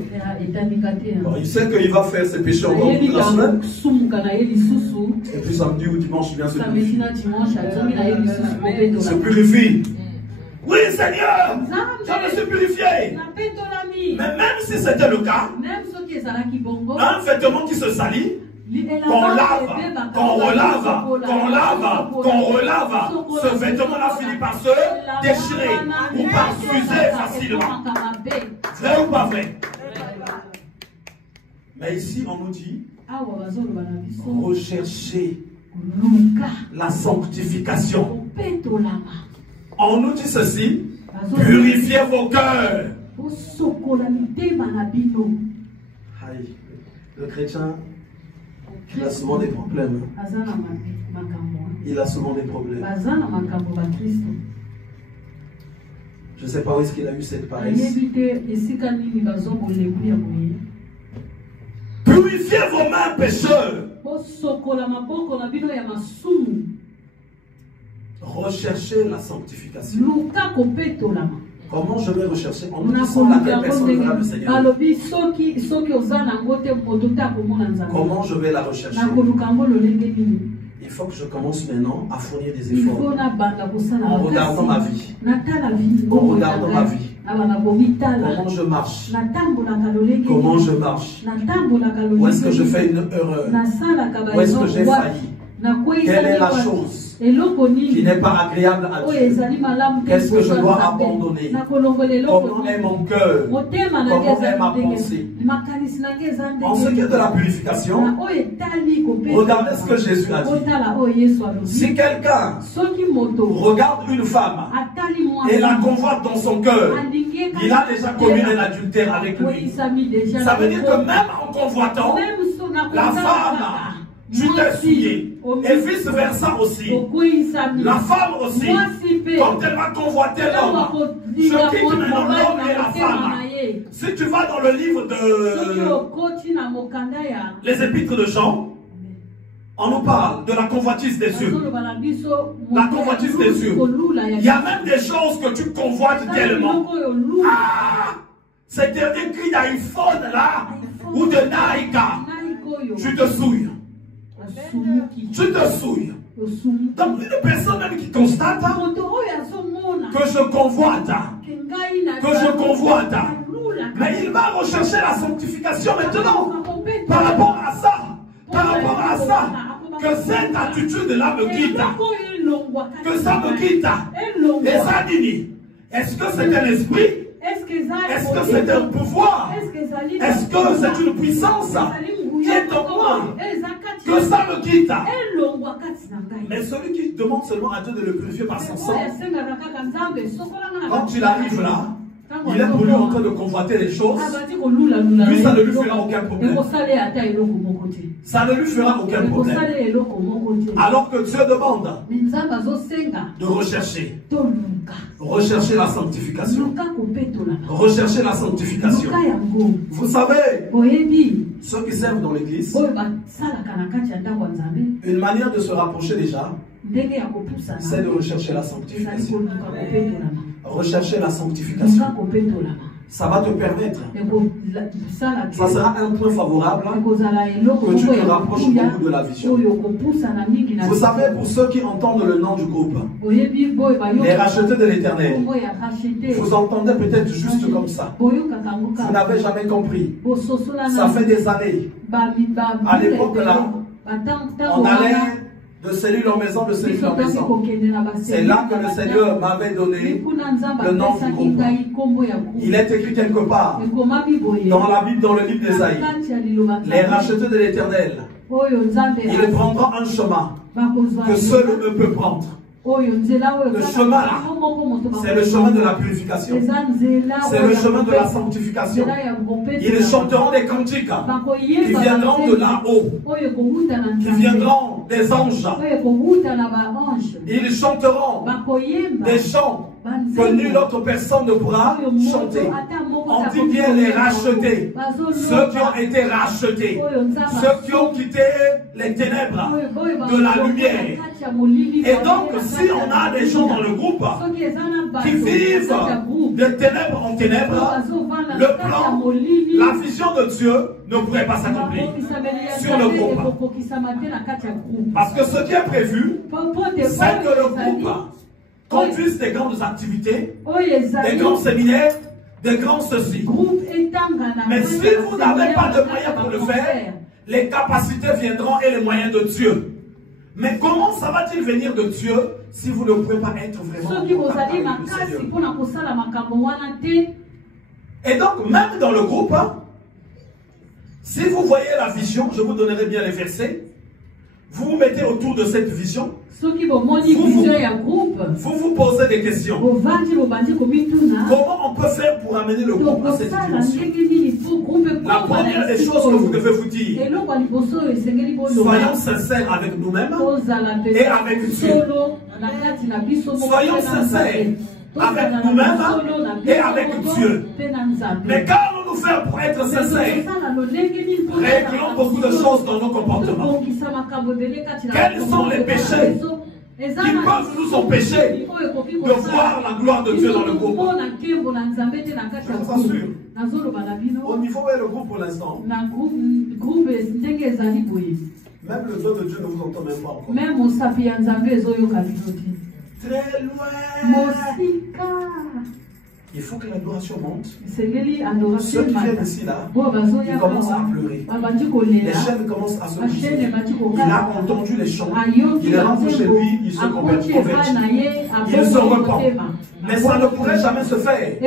Il sait qu'il va faire ses péchés encore toute la semaine. Et puis samedi ou dimanche, il vient se purifier. Se purifie. Oui, Seigneur, je me suis purifié. Mais même si c'était le cas, un vêtement qui se salit, qu'on lave, qu'on relave, qu'on lave, qu'on relave, ce vêtement-là finit par se déchirer ou par s'user facilement. Vrai ou pas vrai? Mais ici, on nous dit, recherchez la sanctification. On nous dit ceci, purifiez vos cœurs. Aïe, le chrétien, il a souvent des problèmes. Il a souvent des problèmes. Je ne sais pas où est-ce qu'il a eu cette paresse. Purifiez vos mains, pécheurs. Recherchez la sanctification. Comment je vais rechercher? En nous disant laquelle personne verra le Seigneur. Comment je vais la rechercher? Il faut que je commence maintenant à fournir des efforts. En regardant ma vie. En regardant ma vie. Comment je marche? Comment je marche? Où est-ce que je fais une erreur? Où est-ce que j'ai failli? Quelle est la chose qui n'est pas agréable à Dieu? Qu'est-ce que je dois abandonner? Comment est mon cœur? Comment est ma pensée? En ce qui est de la purification, regardez ce que Jésus a dit. Si quelqu'un regarde une femme et la convoite dans son cœur, il a déjà commis un adultère avec lui. Ça veut dire que même en convoitant, la femme tu t'es souillé. Et vice versa aussi. La femme aussi, quand elle va convoiter l'homme, je quitte maintenant l'homme et la femme. Si tu vas dans le livre de les épîtres de Jean, on nous parle de la convoitise des yeux. La convoitise des yeux. Il y a même des choses que tu convoites tellement. Ah, c'est dernier cri d'iPhone là, ou de Naïka. Tu te souilles. Tu te souilles. Donc une personne même qui constate que je convoite, mais il va rechercher la sanctification maintenant par rapport à ça, que cette attitude-là me quitte, que ça me quitte. Et ça dit, est-ce que c'est un esprit? Est-ce que c'est un pouvoir? Est-ce que c'est une puissance qui est en moi? Que ça me quitte. Mais celui qui demande seulement à Dieu de le purifier par son sang, quand il arrive là, il est pour lui en train de convoiter les choses. Lui, ça ne lui fera aucun problème. Ça ne lui fera aucun problème. Alors que Dieu demande de rechercher la sanctification. Rechercher la sanctification. Vous savez, ceux qui servent dans l'église, une manière de se rapprocher déjà, c'est de rechercher la sanctification. Rechercher la sanctification. Ça va te permettre. Ça sera un point favorable que tu te rapproches beaucoup de la vision. Vous savez, pour ceux qui entendent le nom du groupe, les rachetés de l'Éternel, vous entendez peut-être juste comme ça. Vous n'avez jamais compris. Ça fait des années. À l'époque là, on allait de cellule en maison, de cellule en maison. C'est là que le Seigneur m'avait donné le nom du groupe. Il est écrit quelque part dans la Bible, dans le livre d'Ésaïe. Les rachetés de l'Éternel, il prendra un chemin que seul ne peut prendre. Le chemin là, c'est le chemin de la purification. C'est le chemin de la sanctification. Ils chanteront des cantiques qui viendront de là-haut, qui viendront des anges. Ils chanteront des chants que nulle autre personne ne pourra chanter. On dit bien les rachetés, ceux qui ont été rachetés, ceux qui ont quitté les ténèbres de la lumière. Et donc, si on a des gens dans le groupe qui vivent de ténèbres en ténèbres, le plan, la vision de Dieu ne pourrait pas s'accomplir sur le groupe. Parce que ce qui est prévu, c'est que le groupe conduise des grandes activités, des grands séminaires, des grands ceci. Mais si vous n'avez pas de moyens pour le faire, les capacités viendront et les moyens de Dieu. Mais comment ça va-t-il venir de Dieu si vous ne pouvez pas être vraiment en contact avec le Seigneur? Et donc, même dans le groupe, si vous voyez la vision, je vous donnerai bien les versets, vous vous mettez autour de cette vision, vous vous posez des questions. Comment on peut faire pour amener le groupe à cette dimension? La première des choses que vous devez vous dire, soyons sincères avec nous-mêmes et avec Dieu. Soyons sincères avec nous-mêmes et avec Dieu. Mais quand nous faire pour être sincères, réglons beaucoup de choses dans nos comportements. Quels sont les péchés qui peuvent nous empêcher de voir la gloire de Dieu dans le groupe? Je vous assure, au niveau où est le groupe pour l'instant, même le don de Dieu ne vous entend même pas encore. Très loin. Il faut que l'adoration monte. Ceux qui viennent ici là, ils commencent à pleurer. Les chaînes commencent à se briser. Il a entendu les chants. Il rentre chez lui, il se convertit. Il se repent. Mais ça ne pourrait jamais se faire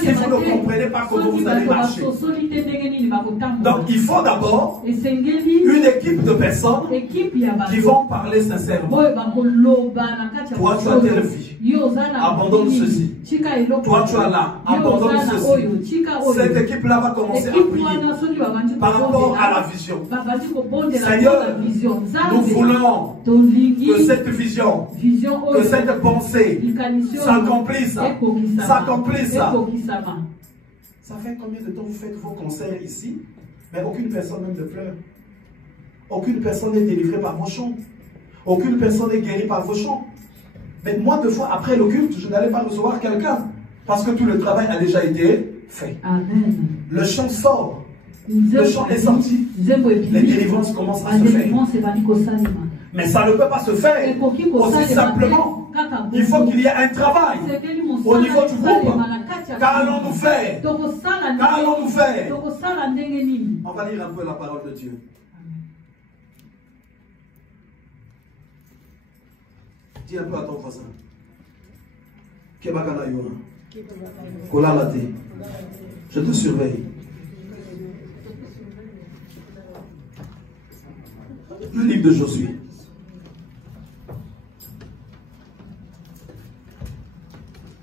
si vous ne comprenez pas comment vous allez marcher. Donc il faut d'abord une équipe de personnes qui vont parler sincèrement. Toi, tu as telle vie. abandonne ceci. Toi, tu as là, abandonne ceci. Cette équipe-là va commencer à prier par rapport à la vision. Seigneur, nous voulons que cette vision, que cette pensée s'accomplisse. Ça fait combien de temps vous faites vos concerts ici, mais aucune personne même ne pleure. Aucune personne n'est délivrée par vos chants. Aucune personne n'est guérie par vos chants. Mais moi, 2 fois après le culte, je n'allais pas recevoir quelqu'un. Parce que tout le travail a déjà été fait. Amen. Le chant sort. Le chant est sorti. Les délivrances commencent à se faire. Mais ça ne peut pas se faire aussi simplement. Il faut qu'il y ait un travail au niveau du groupe. Qu'allons-nous faire? Qu'allons-nous faire? On va lire un peu la parole de Dieu. Dis un peu à ton voisin. Je te surveille. Le livre de Josué.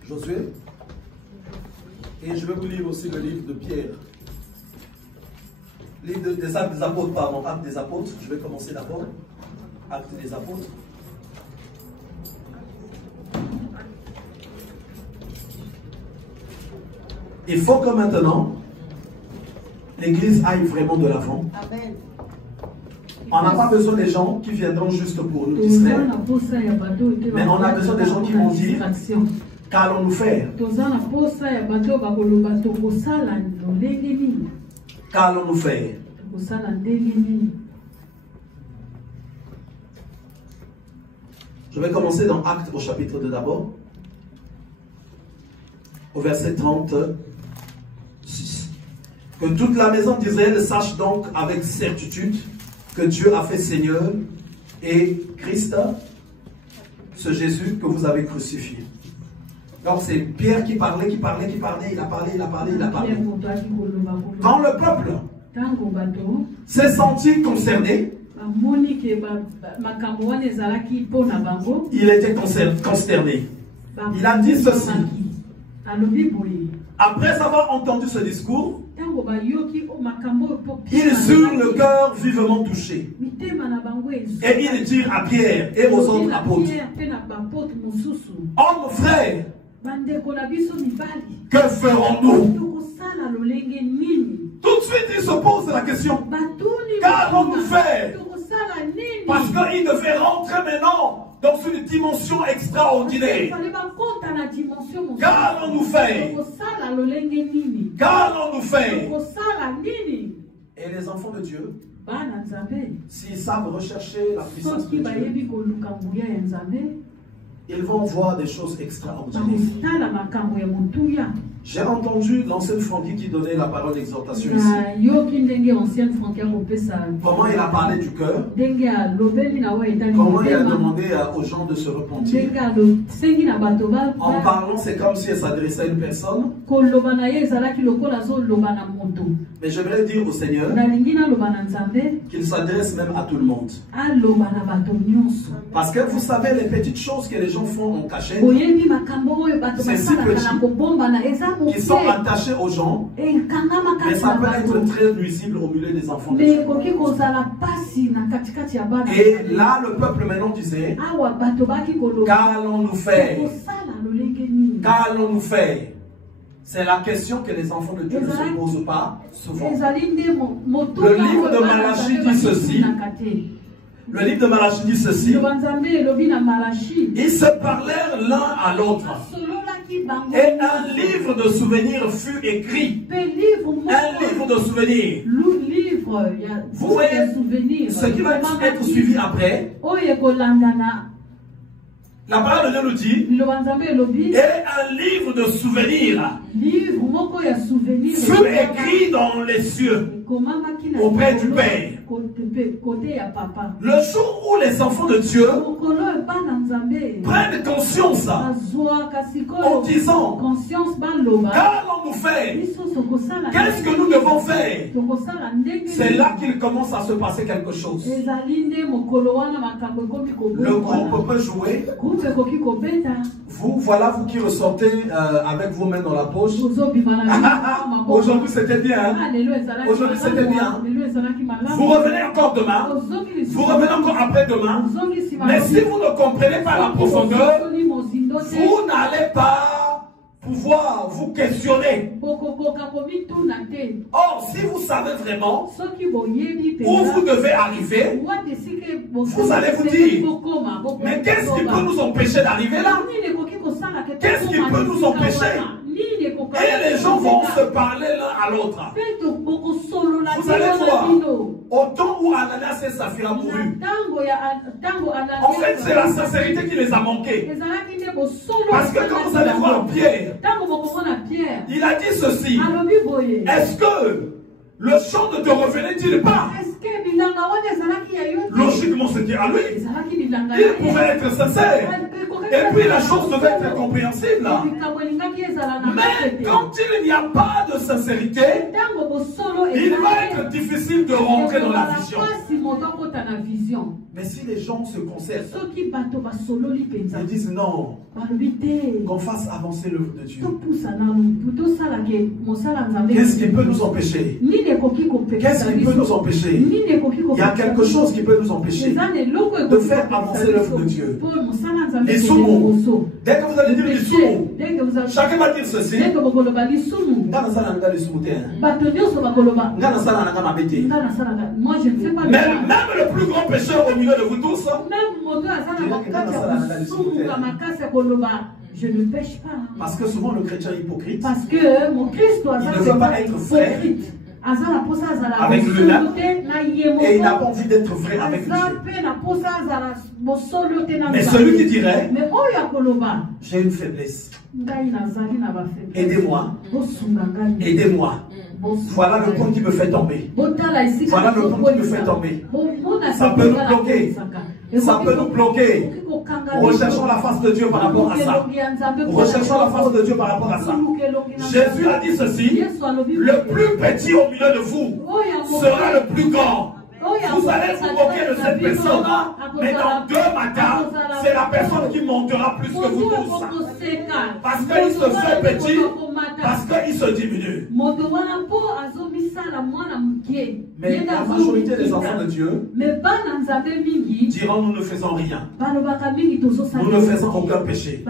Josué. Et je vais vous lire aussi le livre de Pierre. Livre des Actes des Apôtres, pardon. Actes des Apôtres. Je vais commencer d'abord. Actes des Apôtres. Il faut que maintenant, l'Église aille vraiment de l'avant. On n'a pas besoin des gens qui viendront juste pour nous distraire. Mais on a besoin des gens qui vont dire, qu'allons-nous faire? Qu'allons-nous faire? Je vais commencer dans Actes au chapitre 2 d'abord. Au verset 36. Que toute la maison d'Israël sache donc avec certitude que Dieu a fait Seigneur et Christ, ce Jésus que vous avez crucifié. Donc c'est Pierre qui parlait, il a parlé. Quand le peuple s'est senti concerné, il était consterné. Il a dit ceci. Après avoir entendu ce discours, ils eurent le cœur vivement touché. Et ils dirent à Pierre et aux autres apôtres, hommes frères, que ferons-nous? Tout de suite, ils se posent la question, qu'allons-nous faire? Parce qu'ils devaient rentrer maintenant dans une dimension extraordinaire. Qu'allons-nous faire? Qu'allons-nous faire? Et les enfants de Dieu, s'ils savent rechercher la puissance de Dieu, ils vont voir des choses extraordinaires. J'ai entendu l'ancienne Francky qui donnait la parole d'exhortation ici. Comment il a parlé du cœur. Comment il a demandé aux gens de se repentir. En parlant, c'est comme si elle s'adressait à une personne. Mais j'aimerais dire au Seigneur qu'il s'adresse même à tout le monde. Parce que vous savez, les petites choses que les gens font en cachette, c'est si petit, qui sont attachés aux gens, mais ça peut être très nuisible au milieu des enfants de Dieu. Et là, le peuple maintenant disait, qu'allons-nous faire? Qu'allons-nous faire? C'est la question que les enfants de Dieu ne se posent pas souvent. Le livre de Malachie dit ceci. Le livre de Malachie dit ceci. Ils se parlèrent l'un à l'autre. Et un livre de souvenirs fut écrit. Un livre de souvenirs. Vous voyez ce qui va être suivi après. La parole de Dieu nous dit, et un livre de souvenirs fut écrit dans les cieux auprès du Père. Le jour où les enfants de Dieu prennent conscience en disant, qu'allons-nous faire? Qu'est-ce que nous devons faire? C'est là qu'il commence à se passer quelque chose. Le groupe peut jouer. Vous, voilà vous qui ressortez avec vos mains dans la poche. Aujourd'hui c'était bien. Hein? Aujourd'hui c'était bien. Vous revenez encore demain. Vous revenez encore après-demain. Mais si vous ne comprenez pas la profondeur, vous n'allez pas pouvoir vous questionner. Or, si vous savez vraiment où vous devez arriver, vous allez vous dire, mais qu'est-ce qui peut nous empêcher d'arriver là? Qu'est-ce qui peut nous empêcher? Et les gens vont se parler l'un à l'autre. Vous allez voir, au temps où Ananias et Saphira mourut, en fait c'est la sincérité qui les a manqués. Parce que quand vous allez voir Pierre, il a dit ceci, est-ce que le chant ne te revenait-il pas? Logiquement c'était à lui. Il pouvait être sincère. Et puis la chose devait être compréhensible. Mais quand il n'y a pas de sincérité, il va être difficile de rentrer dans la vision. Mais si les gens se concertent et disent non, qu'on fasse avancer l'œuvre de Dieu, qu'est-ce qui peut nous empêcher? Qu'est-ce qui peut nous empêcher? Il y a quelque chose qui peut nous empêcher de faire avancer l'œuvre de Dieu. Les soumous. Dès que vous allez dire les soumous, chacun va dire ceci. Moi je ne fais pas. Même le plus grand pécheur au milieu de vous tous, je ne pêche pas. Parce que souvent le chrétien est hypocrite. Parce que mon Christ il ne veut pas être vrai avec lui-même et il n'a pas envie d'être vrai avec Dieu. Mais celui qui dirait, j'ai une faiblesse, aidez-moi, aidez-moi. Voilà le point qui me fait tomber. Voilà le point qui me fait tomber. Ça peut nous bloquer. Ça peut nous bloquer. Recherchons la face de Dieu par rapport à ça. Recherchons la face de Dieu par rapport à ça. Jésus a dit ceci, le plus petit au milieu de vous sera le plus grand. Vous allez vous moquer de cette personne, mais dans 2 matins, c'est la personne qui montera plus que vous tous. Parce qu'il se fait petit, parce qu'il se diminue. Mais la majorité des enfants de Dieu diront nous ne faisons rien. Nous ne faisons aucun péché.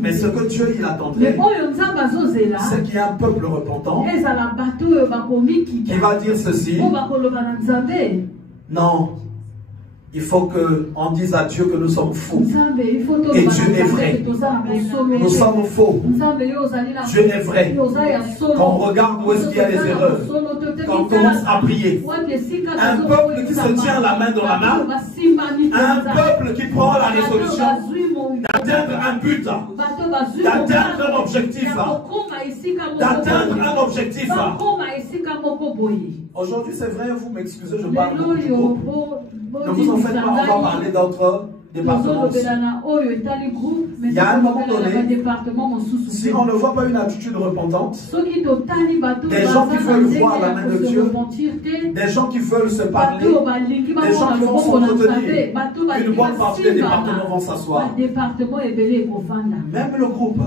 Mais ce que Dieu il attendrait, c'est qu'il y a un peuple repentant qui va dire ceci. Non, il faut qu'on dise à Dieu que nous sommes faux. Et Dieu est vrai. Nous sommes faux. Dieu est vrai. Quand on regarde où est-ce qu'il y a les erreurs, quand on commence à prier, un peuple qui se tient la main dans la main, un peuple qui prend la résolution d'atteindre un but, d'atteindre un objectif, d'atteindre un objectif. Aujourd'hui, c'est vrai, vous m'excusez, je parle beaucoup du groupe. Ne vous en faites pas, on va parler d'autres départements aussi. Il y a un moment donné, si on ne voit pas une attitude repentante, des gens qui veulent voir la main de Dieu, des gens qui veulent se parler, des gens qui vont s'entretenir, une bonne partie des départements vont s'asseoir. Même le groupe.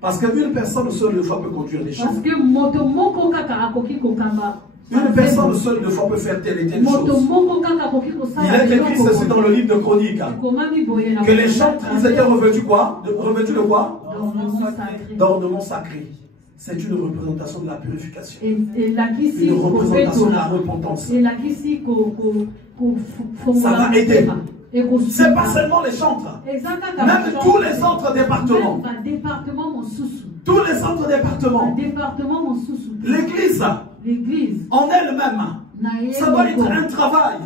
Parce qu'une personne seule de fois peut conduire les choses. Une personne seule de fois peut faire telle et telle chose. Il est écrit ceci dans le livre de Chroniques. Que les chantres, ils étaient revêtus quoi? Revêtus de quoi? D'ornements sacrés. C'est une représentation de la purification. Une représentation de la repentance. Ça va aider. C'est pas seulement les chantres. Même tous les autres départements. Tous les autres départements. L'église en elle-même Ça doit être un travail.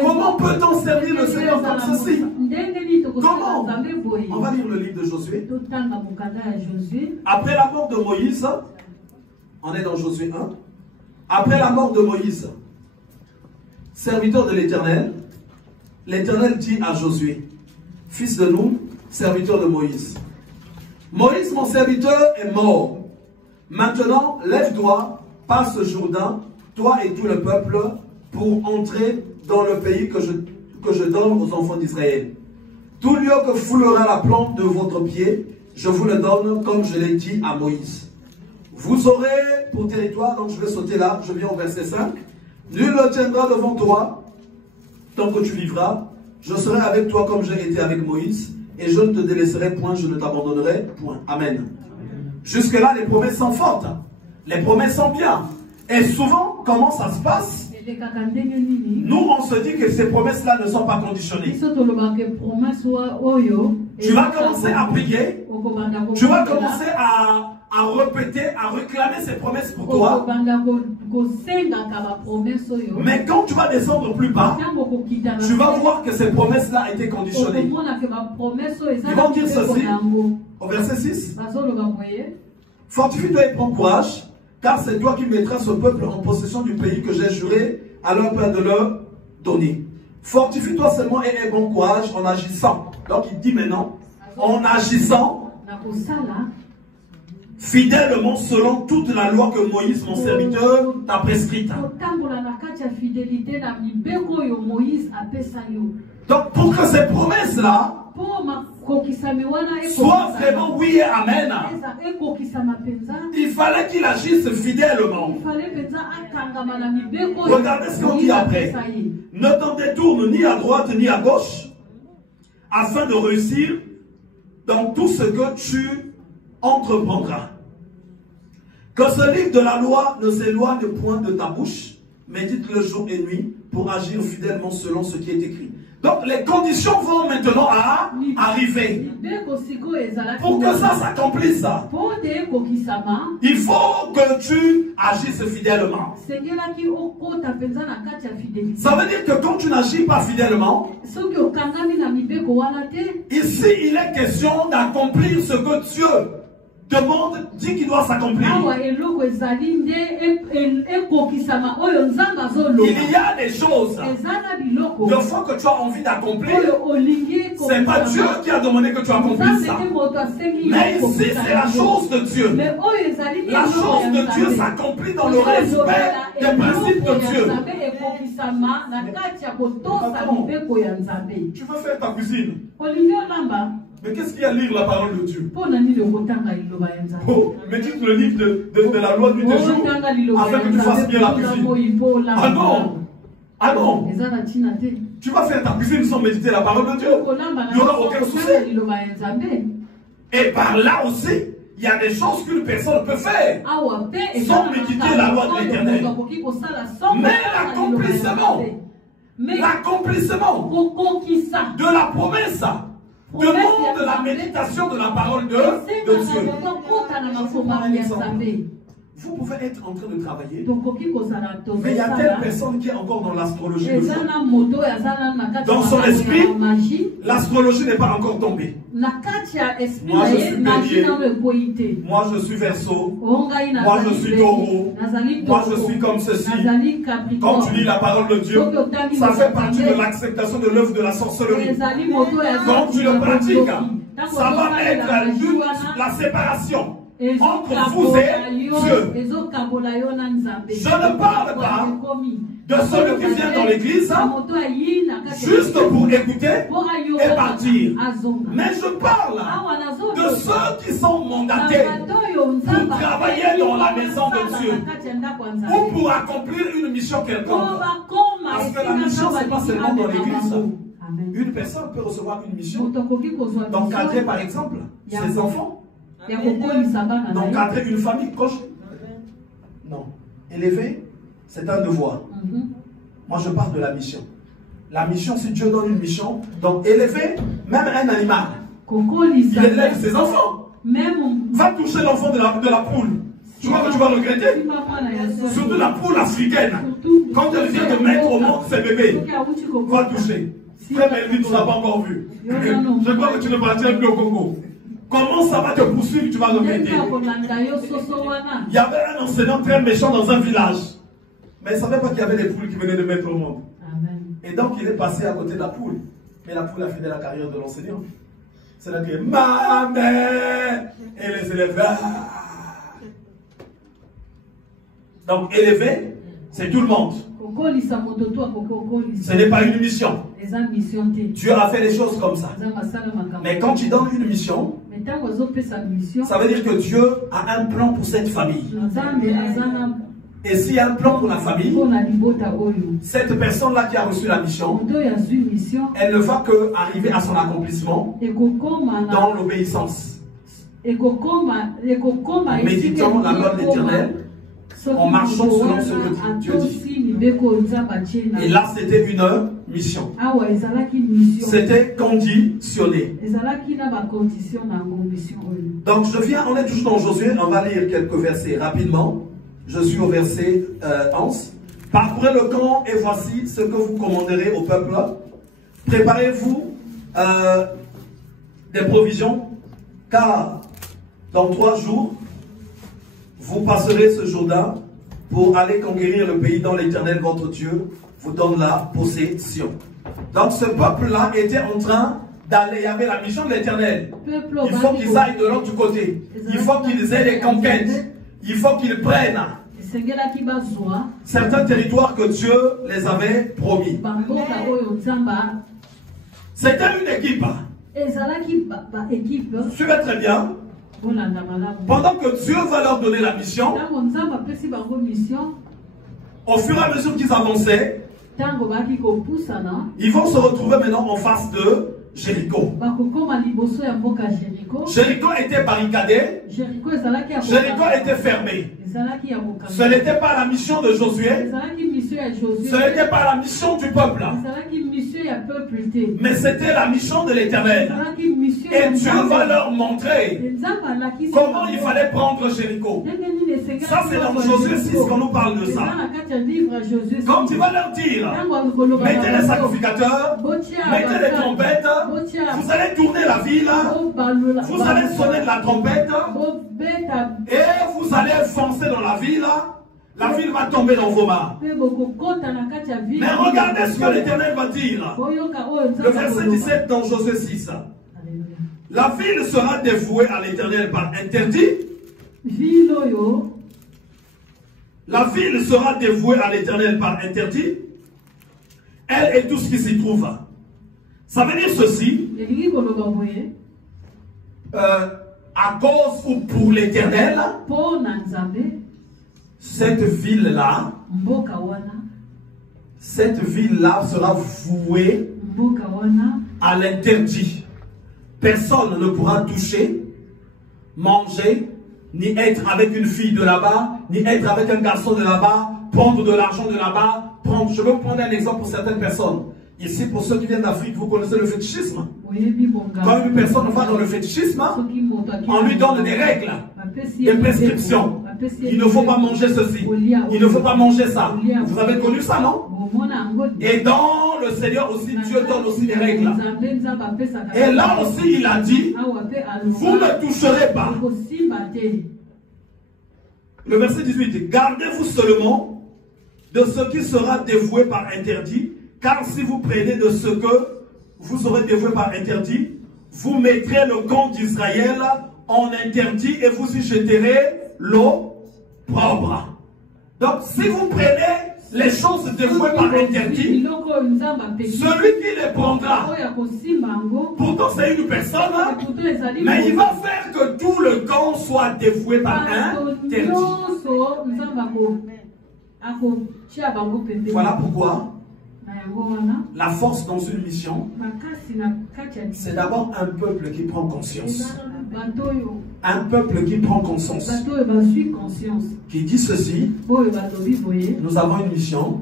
Comment peut-on servir le Seigneur comme ceci? Comment? On va lire le livre de Josué. Après la mort de Moïse, on est dans Josué 1. Après la mort de Moïse, serviteur de l'Éternel, l'Éternel dit à Josué, fils de Nun, serviteur de Moïse, Moïse, mon serviteur, est mort. Maintenant, lève-toi, passe Jourdain, toi et tout le peuple, pour entrer dans le pays que je donne aux enfants d'Israël. Tout lieu que foulera la plante de votre pied, je vous le donne comme je l'ai dit à Moïse. Vous aurez pour territoire, donc je vais sauter là, je viens au verset 5. Nul ne tiendra devant toi, tant que tu vivras. Je serai avec toi comme j'ai été avec Moïse, et je ne te délaisserai point, je ne t'abandonnerai point. Amen. Jusque-là, les promesses sont fortes. Les promesses sont bien. Et souvent, comment ça se passe? Nous, on se dit que ces promesses-là ne sont pas conditionnées. Tu vas commencer à prier. Tu vas commencer à répéter, à réclamer ces promesses pour toi. Mais quand tu vas descendre plus bas, tu vas voir que ces promesses-là étaient conditionnées. Ils vont dire ceci, au verset 6. Fortifie-toi et prends courage, car c'est toi qui mettras ce peuple en possession du pays que j'ai juré à leur père de leur donner. Fortifie-toi seulement et aie bon courage en agissant. Donc il dit maintenant, en agissant fidèlement selon toute la loi que Moïse, mon serviteur, t'a prescrite. Donc pour que ces promesses-là soient vraiment oui et amen, il fallait qu'il agisse fidèlement. Regardez ce qu'on dit après. Ne t'en détourne ni à droite ni à gauche, afin de réussir dans tout ce que tu entreprendras. Que ce livre de la loi ne s'éloigne point de ta bouche, médite-le jour et nuit pour agir fidèlement selon ce qui est écrit. Donc les conditions vont maintenant arriver. Pour que ça s'accomplisse, il faut que tu agisses fidèlement. Ça veut dire que quand tu n'agis pas fidèlement, ici il est question d'accomplir ce que Dieu demande, dit qu'il doit s'accomplir. Il y a des choses, le fois que tu as envie d'accomplir, c'est pas Dieu qui a demandé que tu accomplisses ça. Mais ici, c'est la chose de Dieu. La chose de Dieu s'accomplit dans le respect des principes de Dieu. Tu veux faire ta cuisine. Mais qu'est-ce qu'il y a à lire la parole de Dieu? Oh, médite le livre de la loi du jour afin que tu fasses bien la cuisine. Ah non! Ah non! Tu vas faire ta cuisine sans méditer la parole de Dieu. Il n'y aura aucun souci. Et par là aussi, il y a des choses qu'une personne peut faire sans méditer la loi de l'Éternel. Mais l'accomplissement de la promesse demande la méditation de la parole de Dieu. Vous pouvez être en train de travailler, mais il y a telle personne qui est encore dans l'astrologie. Dans son esprit, l'astrologie n'est pas encore tombée. Moi je suis bélier, moi je suis verseau, moi je suis taureau, moi je suis comme ceci. Quand tu lis la parole de Dieu, ça fait partie de l'acceptation de l'œuvre de la sorcellerie. Quand tu le pratiques, ça va être la séparation entre vous et Dieu. Je ne parle pas de celui qui vient dans l'église juste pour écouter et partir. Mais je parle de ceux qui sont mandatés pour travailler dans la maison de Dieu ou pour accomplir une mission quelconque. Parce que la mission, ce n'est pas seulement dans l'église. Une personne peut recevoir une mission d'encadrer par exemple ses enfants. D'encadrer une famille proche. Non. Élever, c'est un devoir. Moi, je parle de la mission. La mission, si Dieu donne une mission, donc élever même un animal. Il élève ses enfants. Va toucher l'enfant de la poule. tu crois que tu vas regretter? Surtout la poule africaine. Quand elle vient de mettre au monde ses bébés, va toucher. Très belle vie, tu n'as pas encore vu. Je crois que tu ne partiras plus au Congo. Comment ça va te poursuivre, tu vas regretter? Il y avait un enseignant très méchant dans un village. Mais il ne savait pas qu'il y avait des poules qui venaient de mettre au monde. Et donc il est passé à côté de la poule. Mais la poule a fini la carrière de l'enseignant. C'est-à-dire, ma mère! Et les élèves. Donc élever, c'est tout le monde. Ce n'est pas une mission. Dieu a fait les choses comme ça. Mais quand tu donnes une mission, ça veut dire que Dieu a un plan pour cette famille. Et s'il y a un plan pour la famille, cette personne-là qui a reçu la mission, elle ne va que arriver à son accomplissement dans l'obéissance. En méditant la loi de l'Éternel, en marchant selon ce que Dieu dit. Et là, c'était une mission. C'était conditionné. Donc, on est toujours dans Josué. On va lire quelques versets rapidement. Je suis au verset 11. Parcourez le camp et voici ce que vous commanderez au peuple. Préparez-vous des provisions, car dans 3 jours, vous passerez ce Jourdain pour aller conquérir le pays dont l'Éternel, votre Dieu, vous donne la possession. Donc ce peuple-là était en train d'aller, il y avait la mission de l'Éternel. Il faut qu'ils aillent de l'autre côté. Il faut qu'ils aient des conquêtes. Il faut qu'ils prennent certains territoires que Dieu les avait promis. C'était une équipe. Suivez très bien. Pendant que Dieu va leur donner la mission, au fur et à mesure qu'ils avançaient, ils vont se retrouver maintenant en face de Jéricho. Jéricho était barricadé. Jéricho était fermé. Ce n'était pas la mission de Josué. Ce n'était pas la mission du peuple. Mais c'était la mission de l'Éternel. Et Dieu va leur montrer comment il fallait prendre Jéricho. Ça, c'est dans Josué 6 qu'on nous parle de ça. Comme tu vas leur dire, mettez les sacrificateurs, mettez les trompettes, vous allez tourner la ville, vous allez sonner de la trompette, et vous allez foncer dans la ville va tomber dans vos mains. Mais regardez ce que l'Éternel va dire. Le verset 17 dans Josué 6. La ville sera dévouée à l'Éternel par interdit. La ville sera dévouée à l'Éternel par interdit. Elle et tout ce qui s'y trouve. Ça veut dire ceci. À cause ou pour l'Éternel, cette ville-là sera vouée à l'interdit. Personne ne pourra toucher, manger, ni être avec une fille de là-bas, ni être avec un garçon de là-bas, prendre de l'argent de là-bas. Je vais vous prendre un exemple pour certaines personnes. Ici, pour ceux qui viennent d'Afrique, vous connaissez le fétichisme. Quand une personne va dans le fétichisme, on lui donne des règles, des prescriptions. Il ne faut pas manger ceci, il ne faut pas manger ça. Vous avez connu ça, non? Et dans le Seigneur aussi, Dieu donne aussi des règles. Et là aussi, il a dit, vous ne toucherez pas. Le verset 18, gardez-vous seulement de ce qui sera dévoué par interdit, car si vous prenez de ce que vous aurez dévoué par interdit, vous mettrez le camp d'Israël en interdit et vous y jeterez l'eau propre. Donc si vous prenez les choses dévouées par interdit, celui qui les prendra, pourtant c'est une personne, mais il va faire que tout le camp soit dévoué par interdit. Voilà pourquoi la force dans une mission, c'est d'abord un peuple qui prend conscience. Un peuple qui prend conscience, qui dit ceci, nous avons une mission,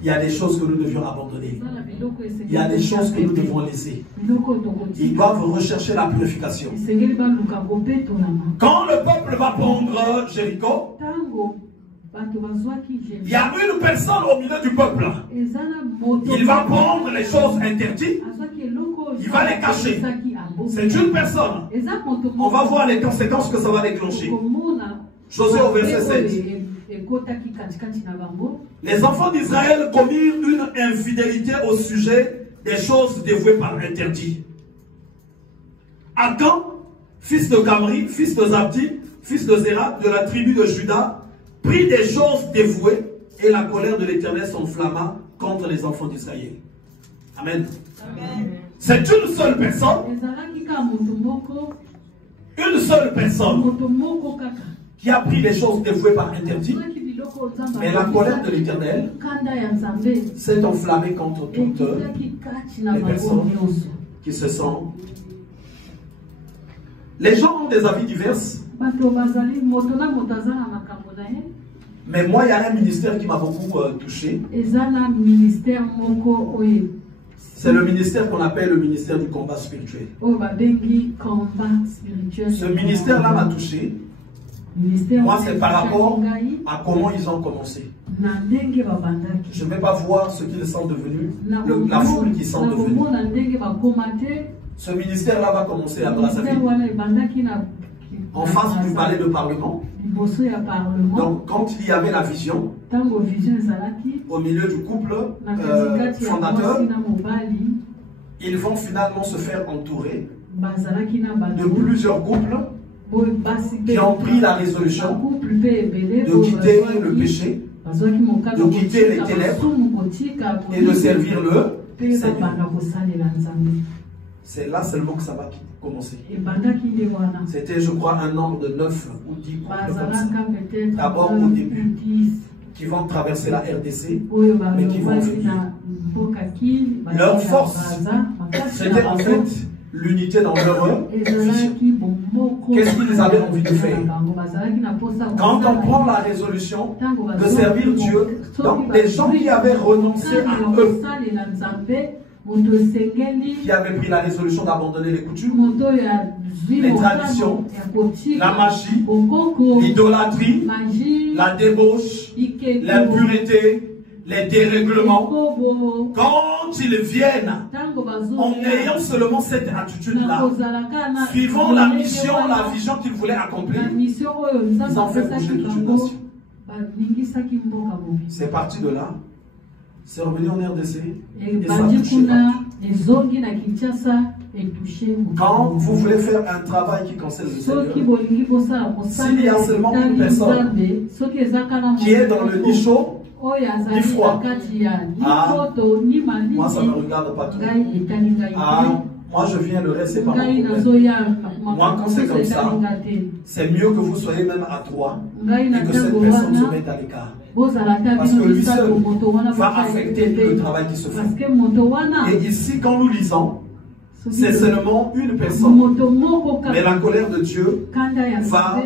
il y a des choses que nous devions abandonner, il y a des choses que nous devons laisser. Ils doivent rechercher la purification. Quand le peuple va prendre Jéricho, il y a une personne au milieu du peuple. Il va prendre les choses interdites, il va les cacher. C'est une personne. On va voir les conséquences que ça va déclencher. Josué au verset 7. Les enfants d'Israël commirent une infidélité au sujet des choses dévouées par interdit. Akan, fils de Kamri, fils de Zabdi, fils de Zéra, de la tribu de Juda, prit des choses dévouées et la colère de l'Éternel s'enflamma contre les enfants d'Israël. Amen. C'est une seule personne. Une seule personne qui a pris les choses dévouées par interdit. Mais la colère de l'Éternel s'est enflammée contre toutes les personnes qui se sentent. Les gens ont des avis divers. Mais moi, il y a un ministère qui m'a beaucoup touché. C'est le ministère qu'on appelle le ministère du combat spirituel. Ce ministère-là m'a touché. Moi, c'est par rapport à comment ils ont commencé. Je ne vais pas voir ce qu'ils sont devenus, la foule qu'ils sont devenus. Ce ministère-là va commencer à Brazzaville, en face du palais de Parlement. Donc, quand il y avait la vision, au milieu du couple fondateur, ils vont finalement se faire entourer de plusieurs couples qui ont pris la résolution de quitter le péché, de quitter les ténèbres et de servir le Seigneur. C'est là seulement que ça va commencer. C'était, je crois, un nombre de 9 ou 10 couples. D'abord au début, qui vont traverser la RDC, mais qui vont venir. Leur force, c'était en fait l'unité dans leur vision. Qu'est-ce qu'ils avaient envie de faire? Quand on prend la résolution de servir Dieu, donc les gens qui avaient renoncé à eux, qui avaient pris la résolution d'abandonner les coutumes, les traditions, la magie, l'idolâtrie, la débauche, l'impureté, les dérèglements, quand ils viennent en ayant seulement cette attitude-là, suivant la mission, la vision qu'ils voulaient accomplir, ils ont fait bouger toute une nation. C'est parti de là. C'est revenu en RDC et ça a touché partout. Quand vous voulez faire un travail qui concerne le Seigneur, s'il y a seulement une personne qui est dans le ni chaud, ni froid, moi ça ne me regarde pas trop. Moi je viens, le reste c'est pas mon problème. Moi quand c'est comme ça, c'est mieux que vous soyez même à 3 et que cette personne se mette à l'écart. Parce que lui seul va affecter le travail qui se fait. Et ici, quand nous lisons, c'est seulement une personne. Mais la colère de Dieu va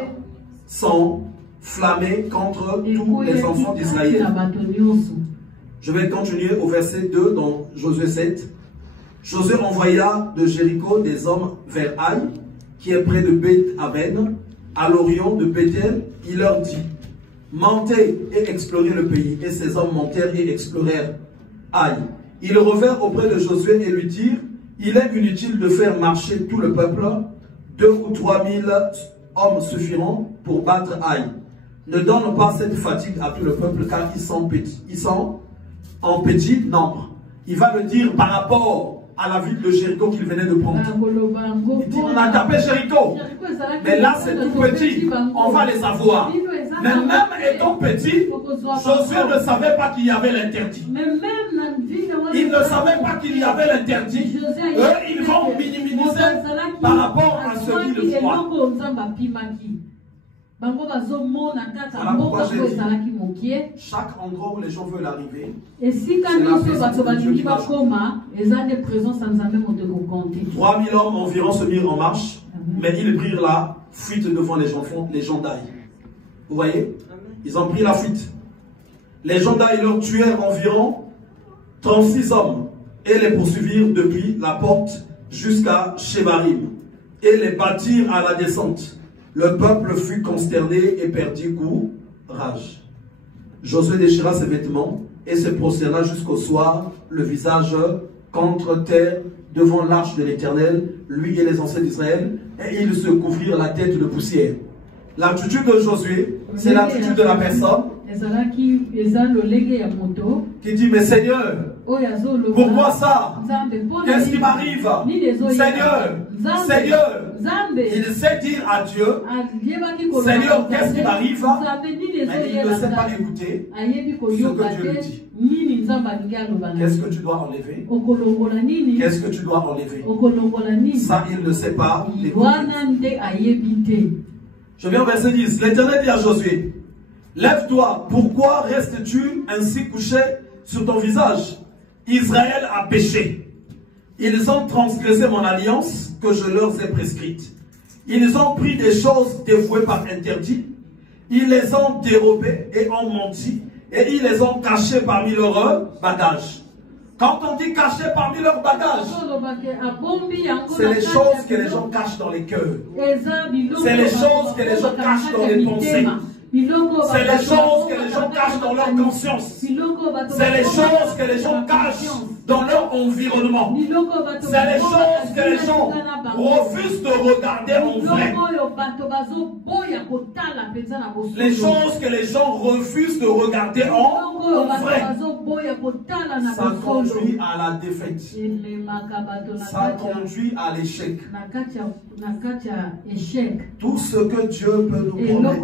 s'enflammer contre tous les enfants d'Israël. Je vais continuer au verset 2 dans Josué 7. Josué envoya de Jéricho des hommes vers Aï, qui est près de Beth-Aven, à l'orient de Bethel. Il leur dit: montez et explorez le pays. Et ces hommes montèrent et explorèrent Aï. Ils revinrent auprès de Josué et lui dirent: il est inutile de faire marcher tout le peuple. 2 ou 3 000 hommes suffiront pour battre Aï. Ne donne pas cette fatigue à tout le peuple, car ils sont en petit nombre. Il va le dire par rapport à la ville de Jéricho qu'il venait de prendre. Il dit: on a tapé Jéricho, mais là c'est tout petit, on va les avoir. Mais même étant petit, Josué ne savait pas qu'il y avait l'interdit. Il ne savait pas qu'il y avait l'interdit. Eux, ils vont minimiser par rapport à celui de foi. Voilà pourquoi j'ai dit, chaque endroit où les gens veulent arriver, c'est la présence de Dieu qui va jouer. 3 000 hommes environ se mirent en marche Mais ils prirent la fuite devant les gens d'Aï. Vous voyez? Ils ont pris la fuite. Les gens d'Aï leur tuèrent environ 36 hommes et les poursuivirent depuis la porte jusqu'à Shebarim et les battirent à la descente. Le peuple fut consterné et perdit courage. Josué déchira ses vêtements et se prosterna jusqu'au soir, le visage contre terre devant l'arche de l'Éternel, lui et les anciens d'Israël, et ils se couvrirent la tête de poussière. L'attitude de Josué, c'est l'attitude de la personne qui dit, mais Seigneur, pourquoi ça? Qu'est-ce qui m'arrive? Seigneur, Seigneur, il sait dire à Dieu, Seigneur, qu'est-ce qui m'arrive? Mais il ne sait pas écouter ce que Dieu lui dit. Qu'est-ce que tu dois enlever? Qu'est-ce que tu dois enlever? Ça, il ne sait pas écouter. Je viens au verset 10. L'Éternel dit à Josué, lève-toi, pourquoi restes-tu ainsi couché sur ton visage? Israël a péché. Ils ont transgressé mon alliance que je leur ai prescrite. Ils ont pris des choses dévouées par interdit. Ils les ont dérobées et ont menti. Et ils les ont cachées parmi leurs bagages. Quand on dit cacher parmi leurs bagages, c'est les choses que les gens cachent dans les cœurs. C'est les choses que les gens cachent dans les pensées. C'est les choses que les gens cachent dans leur conscience. C'est les choses que les gens cachent dans leur environnement. C'est les choses que les gens refusent de regarder en vrai. Les choses que les gens refusent de regarder en vrai. Ça conduit à la défaite. Ça conduit à l'échec. Tout ce que Dieu peut nous promettre,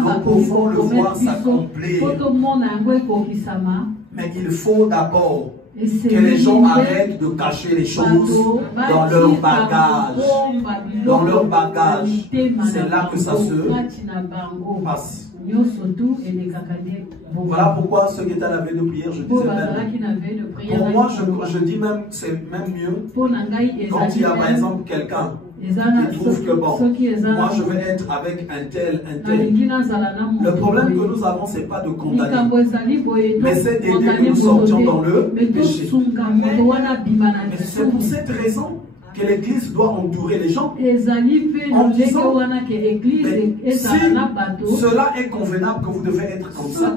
nous pouvons le voir s'accomplir. Mais il faut d'abord que les gens arrêtent de cacher les choses dans leur bagage. Dans leur bagage. C'est là que ça se passe. Voilà pourquoi ce qui est à la veille de prière, je disais même. Pour moi, je dis même, c'est même mieux quand il y a par exemple quelqu'un qui trouve que bon, moi je vais être avec un tel. Le problème que nous avons, c'est pas de condamner, mais c'est d'aider que nous sortions dans le péché. Mais c'est pour cette raison que l'Église doit entourer les gens en disant, si cela est convenable que vous devez être comme ça,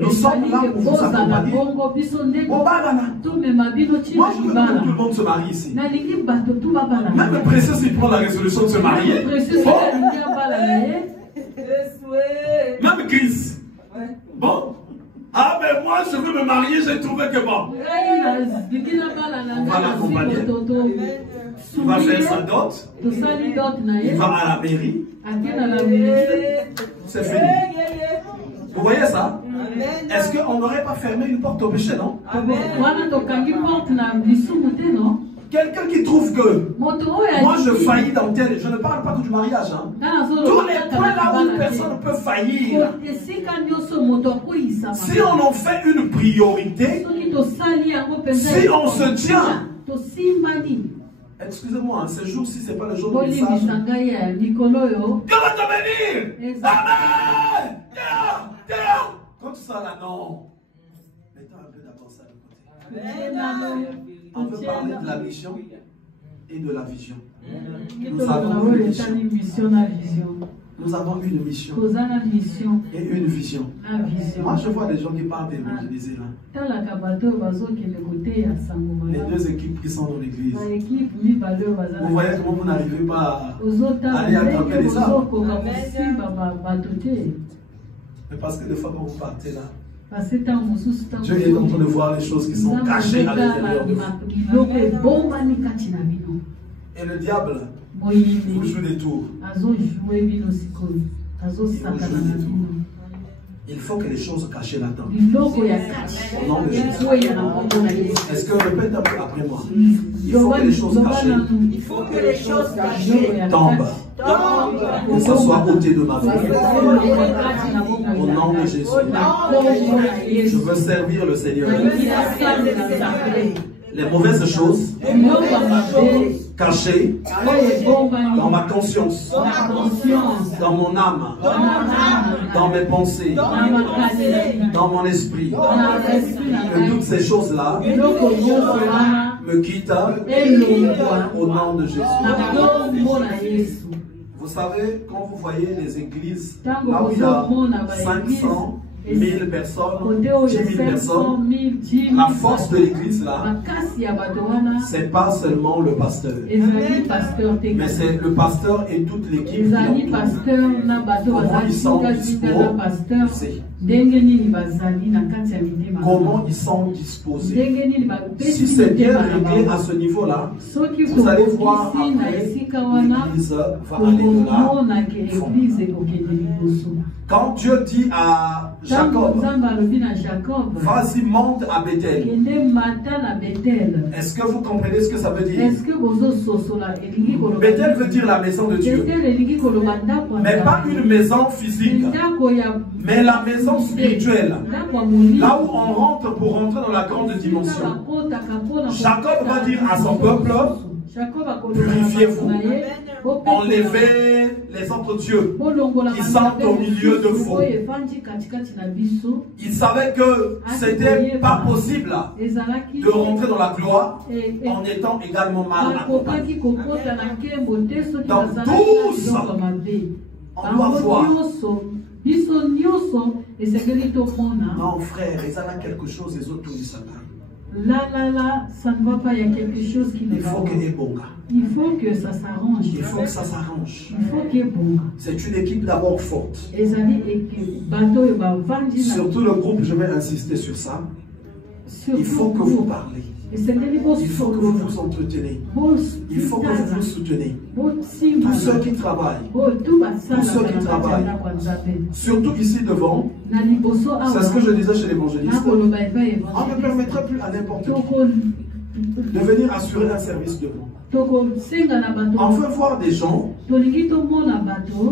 nous sommes là pour vous accompagner. Moi je veux que tout le monde se marie ici. Même le précieux s'il prend la résolution de se marier. Même Chris. Bon. Ah, mais moi, je veux me marier, j'ai trouvé que bon. On va l'accompagner. Il va faire sa dot. Il va à la mairie. C'est fini. Vous voyez ça? Est-ce qu'on n'aurait pas fermé une porte au péché, non? Quelqu'un qui trouve que moi je faillis dans tel, je ne parle pas que du mariage, hein. Tous les points là où une personne peut faillir, si on en fait une priorité, si on se tient, excusez-moi, hein, ce jour-ci c'est pas le jour du message. Dieu va te bénir. Amen. Comme ça là, non. Mettons un peu d'abord ça de côté. On veut parler de la mission et de la vision. Nous avons une mission. Nous avons une mission et une vision. Moi, je vois des gens qui parlent d'évangéliser là. Les deux équipes qui sont dans l'église. Vous voyez comment vous n'arrivez pas à aller attraper les arbres. Mais parce que des fois, quand vous partez là, Dieu est en train de voir les choses qui sont cachées à l'intérieur de vous. Et le diable, il vous joue des tours. Il faut que les choses cachées l'attendent. Au nom de Jésus. Est-ce que répète un peu après moi? Il faut que les choses cachées. Il faut que les choses cachées tombent. Que ça soit ôté de ma vie. Au nom de Jésus. Je veux servir le Seigneur. Les mauvaises choses caché dans ma conscience, dans mon âme, dans mes pensées, dans mon esprit. Que toutes ces choses-là me quittent au nom de Jésus. Vous savez, quand vous voyez les églises, là où il y a 500, 1000 personnes, 10 000 personnes, la force de l'église là, c'est pas seulement le pasteur, mais c'est le pasteur et toute l'équipe. Comment ils sont disposés, comment ils sont disposés. Si c'est bien réglé à ce niveau-là, vous allez voir après, l'église va aller de là. Quand Dieu dit à Jacob, vas-y, monte à Bethel. Est-ce que vous comprenez ce que ça veut dire? Bethel veut dire la maison de Dieu. Mais pas une maison physique, mais la maison spirituelle. Là où on rentre pour rentrer dans la grande dimension. Jacob va dire à son peuple, purifiez-vous, enlevez les autres dieux qui sont au milieu de vous. Il savait que c'était pas possible de rentrer dans la gloire en étant également mal accompagné. Donc tous, on doit voir. Non frère, il y a quelque chose, les autres disent ça. Là, ça ne va pas, il y a quelque chose qui ne va pas. Il faut que ça s'arrange. Il faut que ça s'arrange. Il faut qu'il y ait bon. C'est une équipe d'abord forte. Surtout le groupe, je vais insister sur ça. Il faut que vous parlez. Il faut que vous vous entretenez. Il faut que vous vous soutenez. Tous ceux qui travaillent. Surtout ici devant. C'est ce que je disais chez l'évangéliste. On ne permettrait plus à n'importe qui de venir assurer un service de vous. On veut voir des gens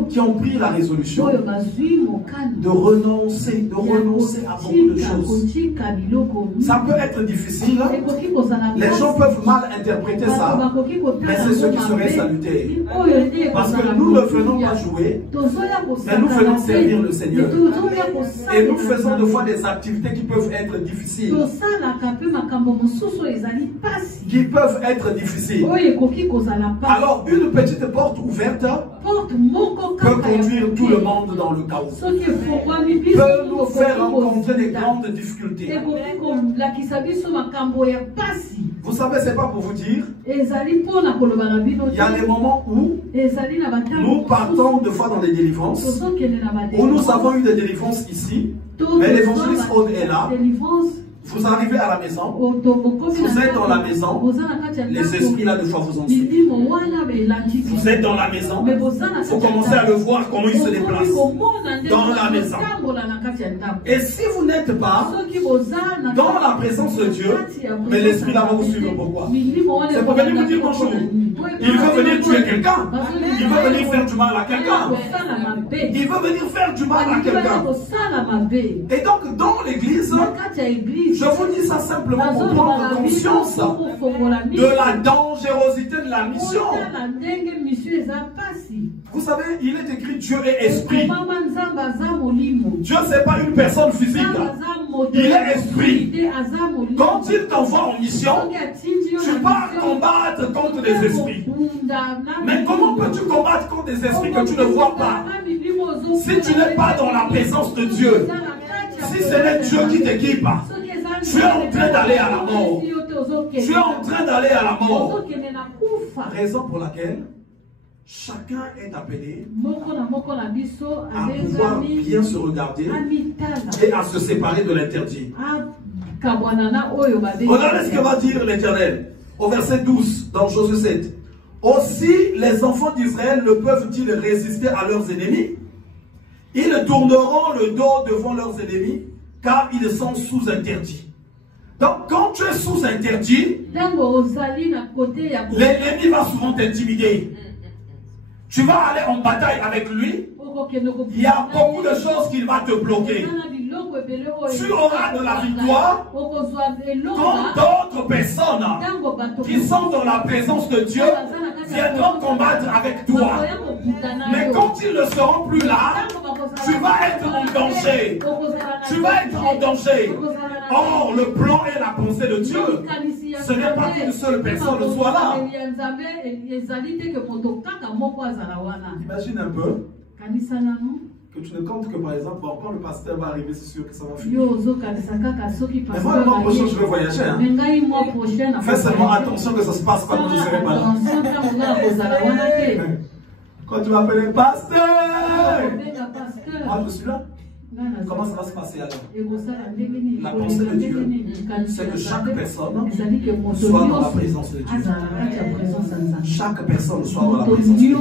qui ont pris la résolution de renoncer à beaucoup de choses. Ça peut être difficile. Les gens peuvent mal interpréter ça, mais c'est ce qui serait salutaire. Parce que nous ne venons pas jouer, mais nous venons servir le Seigneur. Et nous faisons des fois des activités qui peuvent être difficiles. Alors, une petite porte ouverte peut conduire tout le monde dans le chaos. Peut nous faire rencontrer des grandes difficultés. Vous savez, c'est pas pour vous dire. Il y a des moments où nous partons de fois dans des délivrances, où nous avons eu des délivrances ici, mais l'évangéliste Aude est là. Vous arrivez à la maison, vous êtes dans la maison, les esprits là de fois vous en suivent. Vous êtes dans la maison, vous commencez à le voir comment il se déplace dans la maison. Et si vous n'êtes pas dans la présence de Dieu, mais l'esprit là va vous suivre. Pourquoi? C'est pour venir vous dire bonjour. Il veut venir tuer quelqu'un. Il veut venir faire du mal à quelqu'un. Il veut venir faire du mal à quelqu'un. Et donc dans l'église, je vous dis ça simplement pour prendre conscience de la dangerosité de la mission. Vous savez, il est écrit Dieu est esprit. Dieu, ce n'est pas une personne physique. Il est esprit. Quand il t'envoie en mission, tu pars combattre contre des esprits. Mais comment peux-tu combattre contre des esprits que tu ne vois pas? Si tu n'es pas dans la présence de Dieu, si ce n'est Dieu qui t'équipe, tu es en train d'aller à la mort. Tu es en train d'aller à la mort. Raison pour laquelle chacun est appelé à pouvoir bien se regarder et à se séparer de l'interdit. Regardez ce que va dire l'Éternel au verset 12 dans Josué 7. Aussi les enfants d'Israël ne peuvent-ils résister à leurs ennemis? Ils tourneront le dos devant leurs ennemis car ils sont sous interdit. Donc quand tu es sous interdit, l'ennemi va souvent t'intimider. Tu vas aller en bataille avec lui, il y a beaucoup de choses qu'il va te bloquer. tu auras de la victoire quand d'autres personnes qui sont dans la présence de Dieu viendront combattre avec toi. Mais quand ils ne seront plus là, tu vas être en danger. Tu vas être en danger. Or, le plan et la pensée de Dieu, ce n'est pas qu'une seule personne soit là. Imagine un peu que tu ne comptes que par exemple, bon, quand le pasteur va arriver, c'est sûr que ça va finir. Mais moi, le mois prochain, je vais voyager. Hein. Fais seulement attention que ça se passe quand je ne serai pas là. Quand tu m'appelles pasteur, moi je suis là. Comment ça va se passer alors? La pensée de Dieu, c'est que chaque personne soit dans la présence de Dieu. Chaque personne soit dans la présence de Dieu.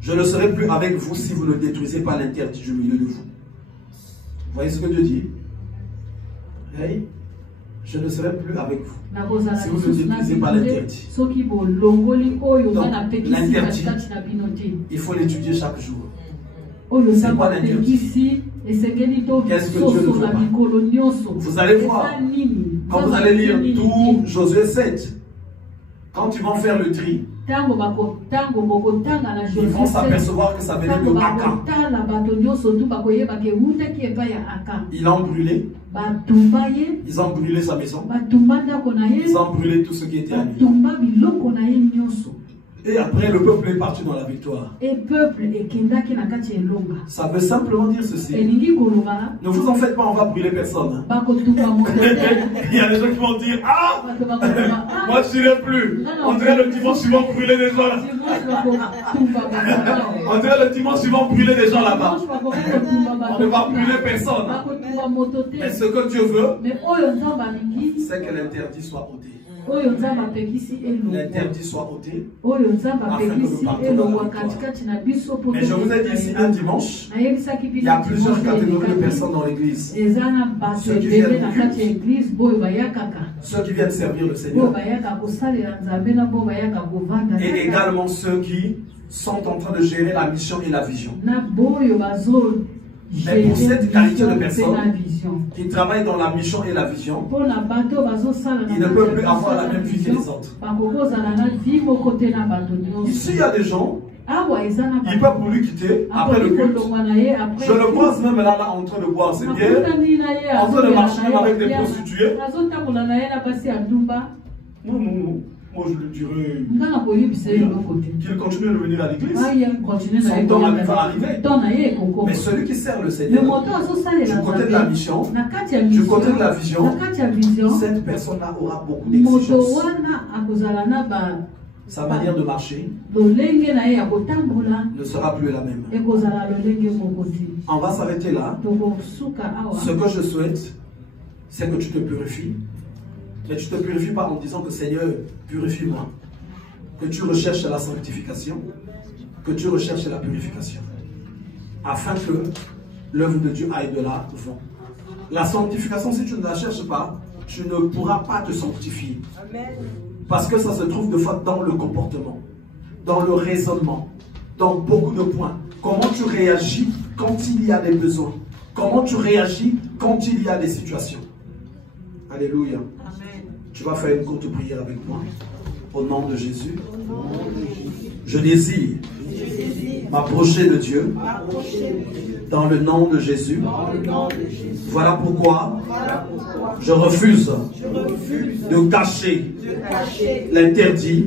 Je ne serai plus avec vous si vous ne détruisez pas l'interdit du milieu de vous. Vous voyez ce que Dieu dit? Hey, je ne serai plus avec vous si vous ne détruisez pas l'interdit. Donc, l'interdit, il faut l'étudier chaque jour. C'est quoi l'interdit? Qu'est-ce que Dieu ne veut pas? Vous allez voir, quand vous allez lire tout Josué 7, quand ils vont faire le tri, ils vont s'apercevoir que ça venait de Aka. Ils ont brûlé. Ils ont brûlé sa maison. Ils ont brûlé tout ce qui était à lui. Et après, le peuple est parti dans la victoire. Ça veut simplement dire ceci. Ne vous en faites pas, on va brûler personne. Hein. Il y a des gens qui vont dire, ah, moi je n'irai plus. On dirait le dimanche, ils vont brûler des gens là. On dirait le dimanche, ils vont brûler des gens là-bas. On ne va brûler personne. Mais ce que Dieu veut, c'est que l'interdit soit ôté. L'interdit soit ôté afin que nous partons dans la victoire. Mais je vous ai dit ici un dimanche, il y a plusieurs catégories de personnes dans l'église. Ceux qui viennent au culte, ceux qui viennent servir le Seigneur, et également ceux qui sont en train de gérer la mission et la vision. Mais pour cette qualité de personnes qui travaillent dans la mission et la vision, ils ne peuvent plus avoir la même vie que les autres. Ici, il y a des gens, ils peuvent plus quitter après le culte. Je le croise même là en train de boire, c'est bien, en train de marcher même avec des prostituées. Non, non, non. Moi, je lui dirais qu'il continue de venir à l'église. Son temps va arriver. Mais celui qui sert le Seigneur, du côté de la mission, du côté de la vision, cette personne-là aura beaucoup d'exigences. Sa manière de marcher ne sera plus la même. On va s'arrêter là. Ce que je souhaite, c'est que tu te purifies. Mais tu ne te purifies pas en disant que Seigneur, purifie-moi. Que tu recherches la sanctification, que tu recherches la purification. Afin que l'œuvre de Dieu aille de l'avant. La sanctification, si tu ne la cherches pas, tu ne pourras pas te sanctifier. Parce que ça se trouve de fois dans le comportement, dans le raisonnement, dans beaucoup de points. Comment tu réagis quand il y a des besoins? Comment tu réagis quand il y a des situations? Alléluia. Tu vas faire une courte prière avec moi. Au nom de Jésus. Je désire m'approcher de Dieu. Dans le nom de Jésus. Voilà pourquoi je refuse de cacher l'interdit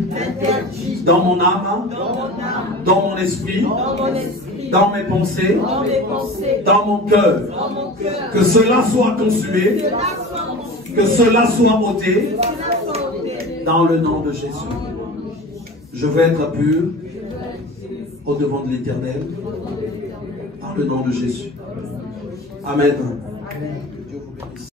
dans mon âme, dans mon esprit, dans mes pensées, dans mon cœur. Que cela soit consumé. Que cela soit ôté dans le nom de Jésus. Je veux être pur au devant de l'Éternel dans le nom de Jésus. Amen. Dieu vous bénisse.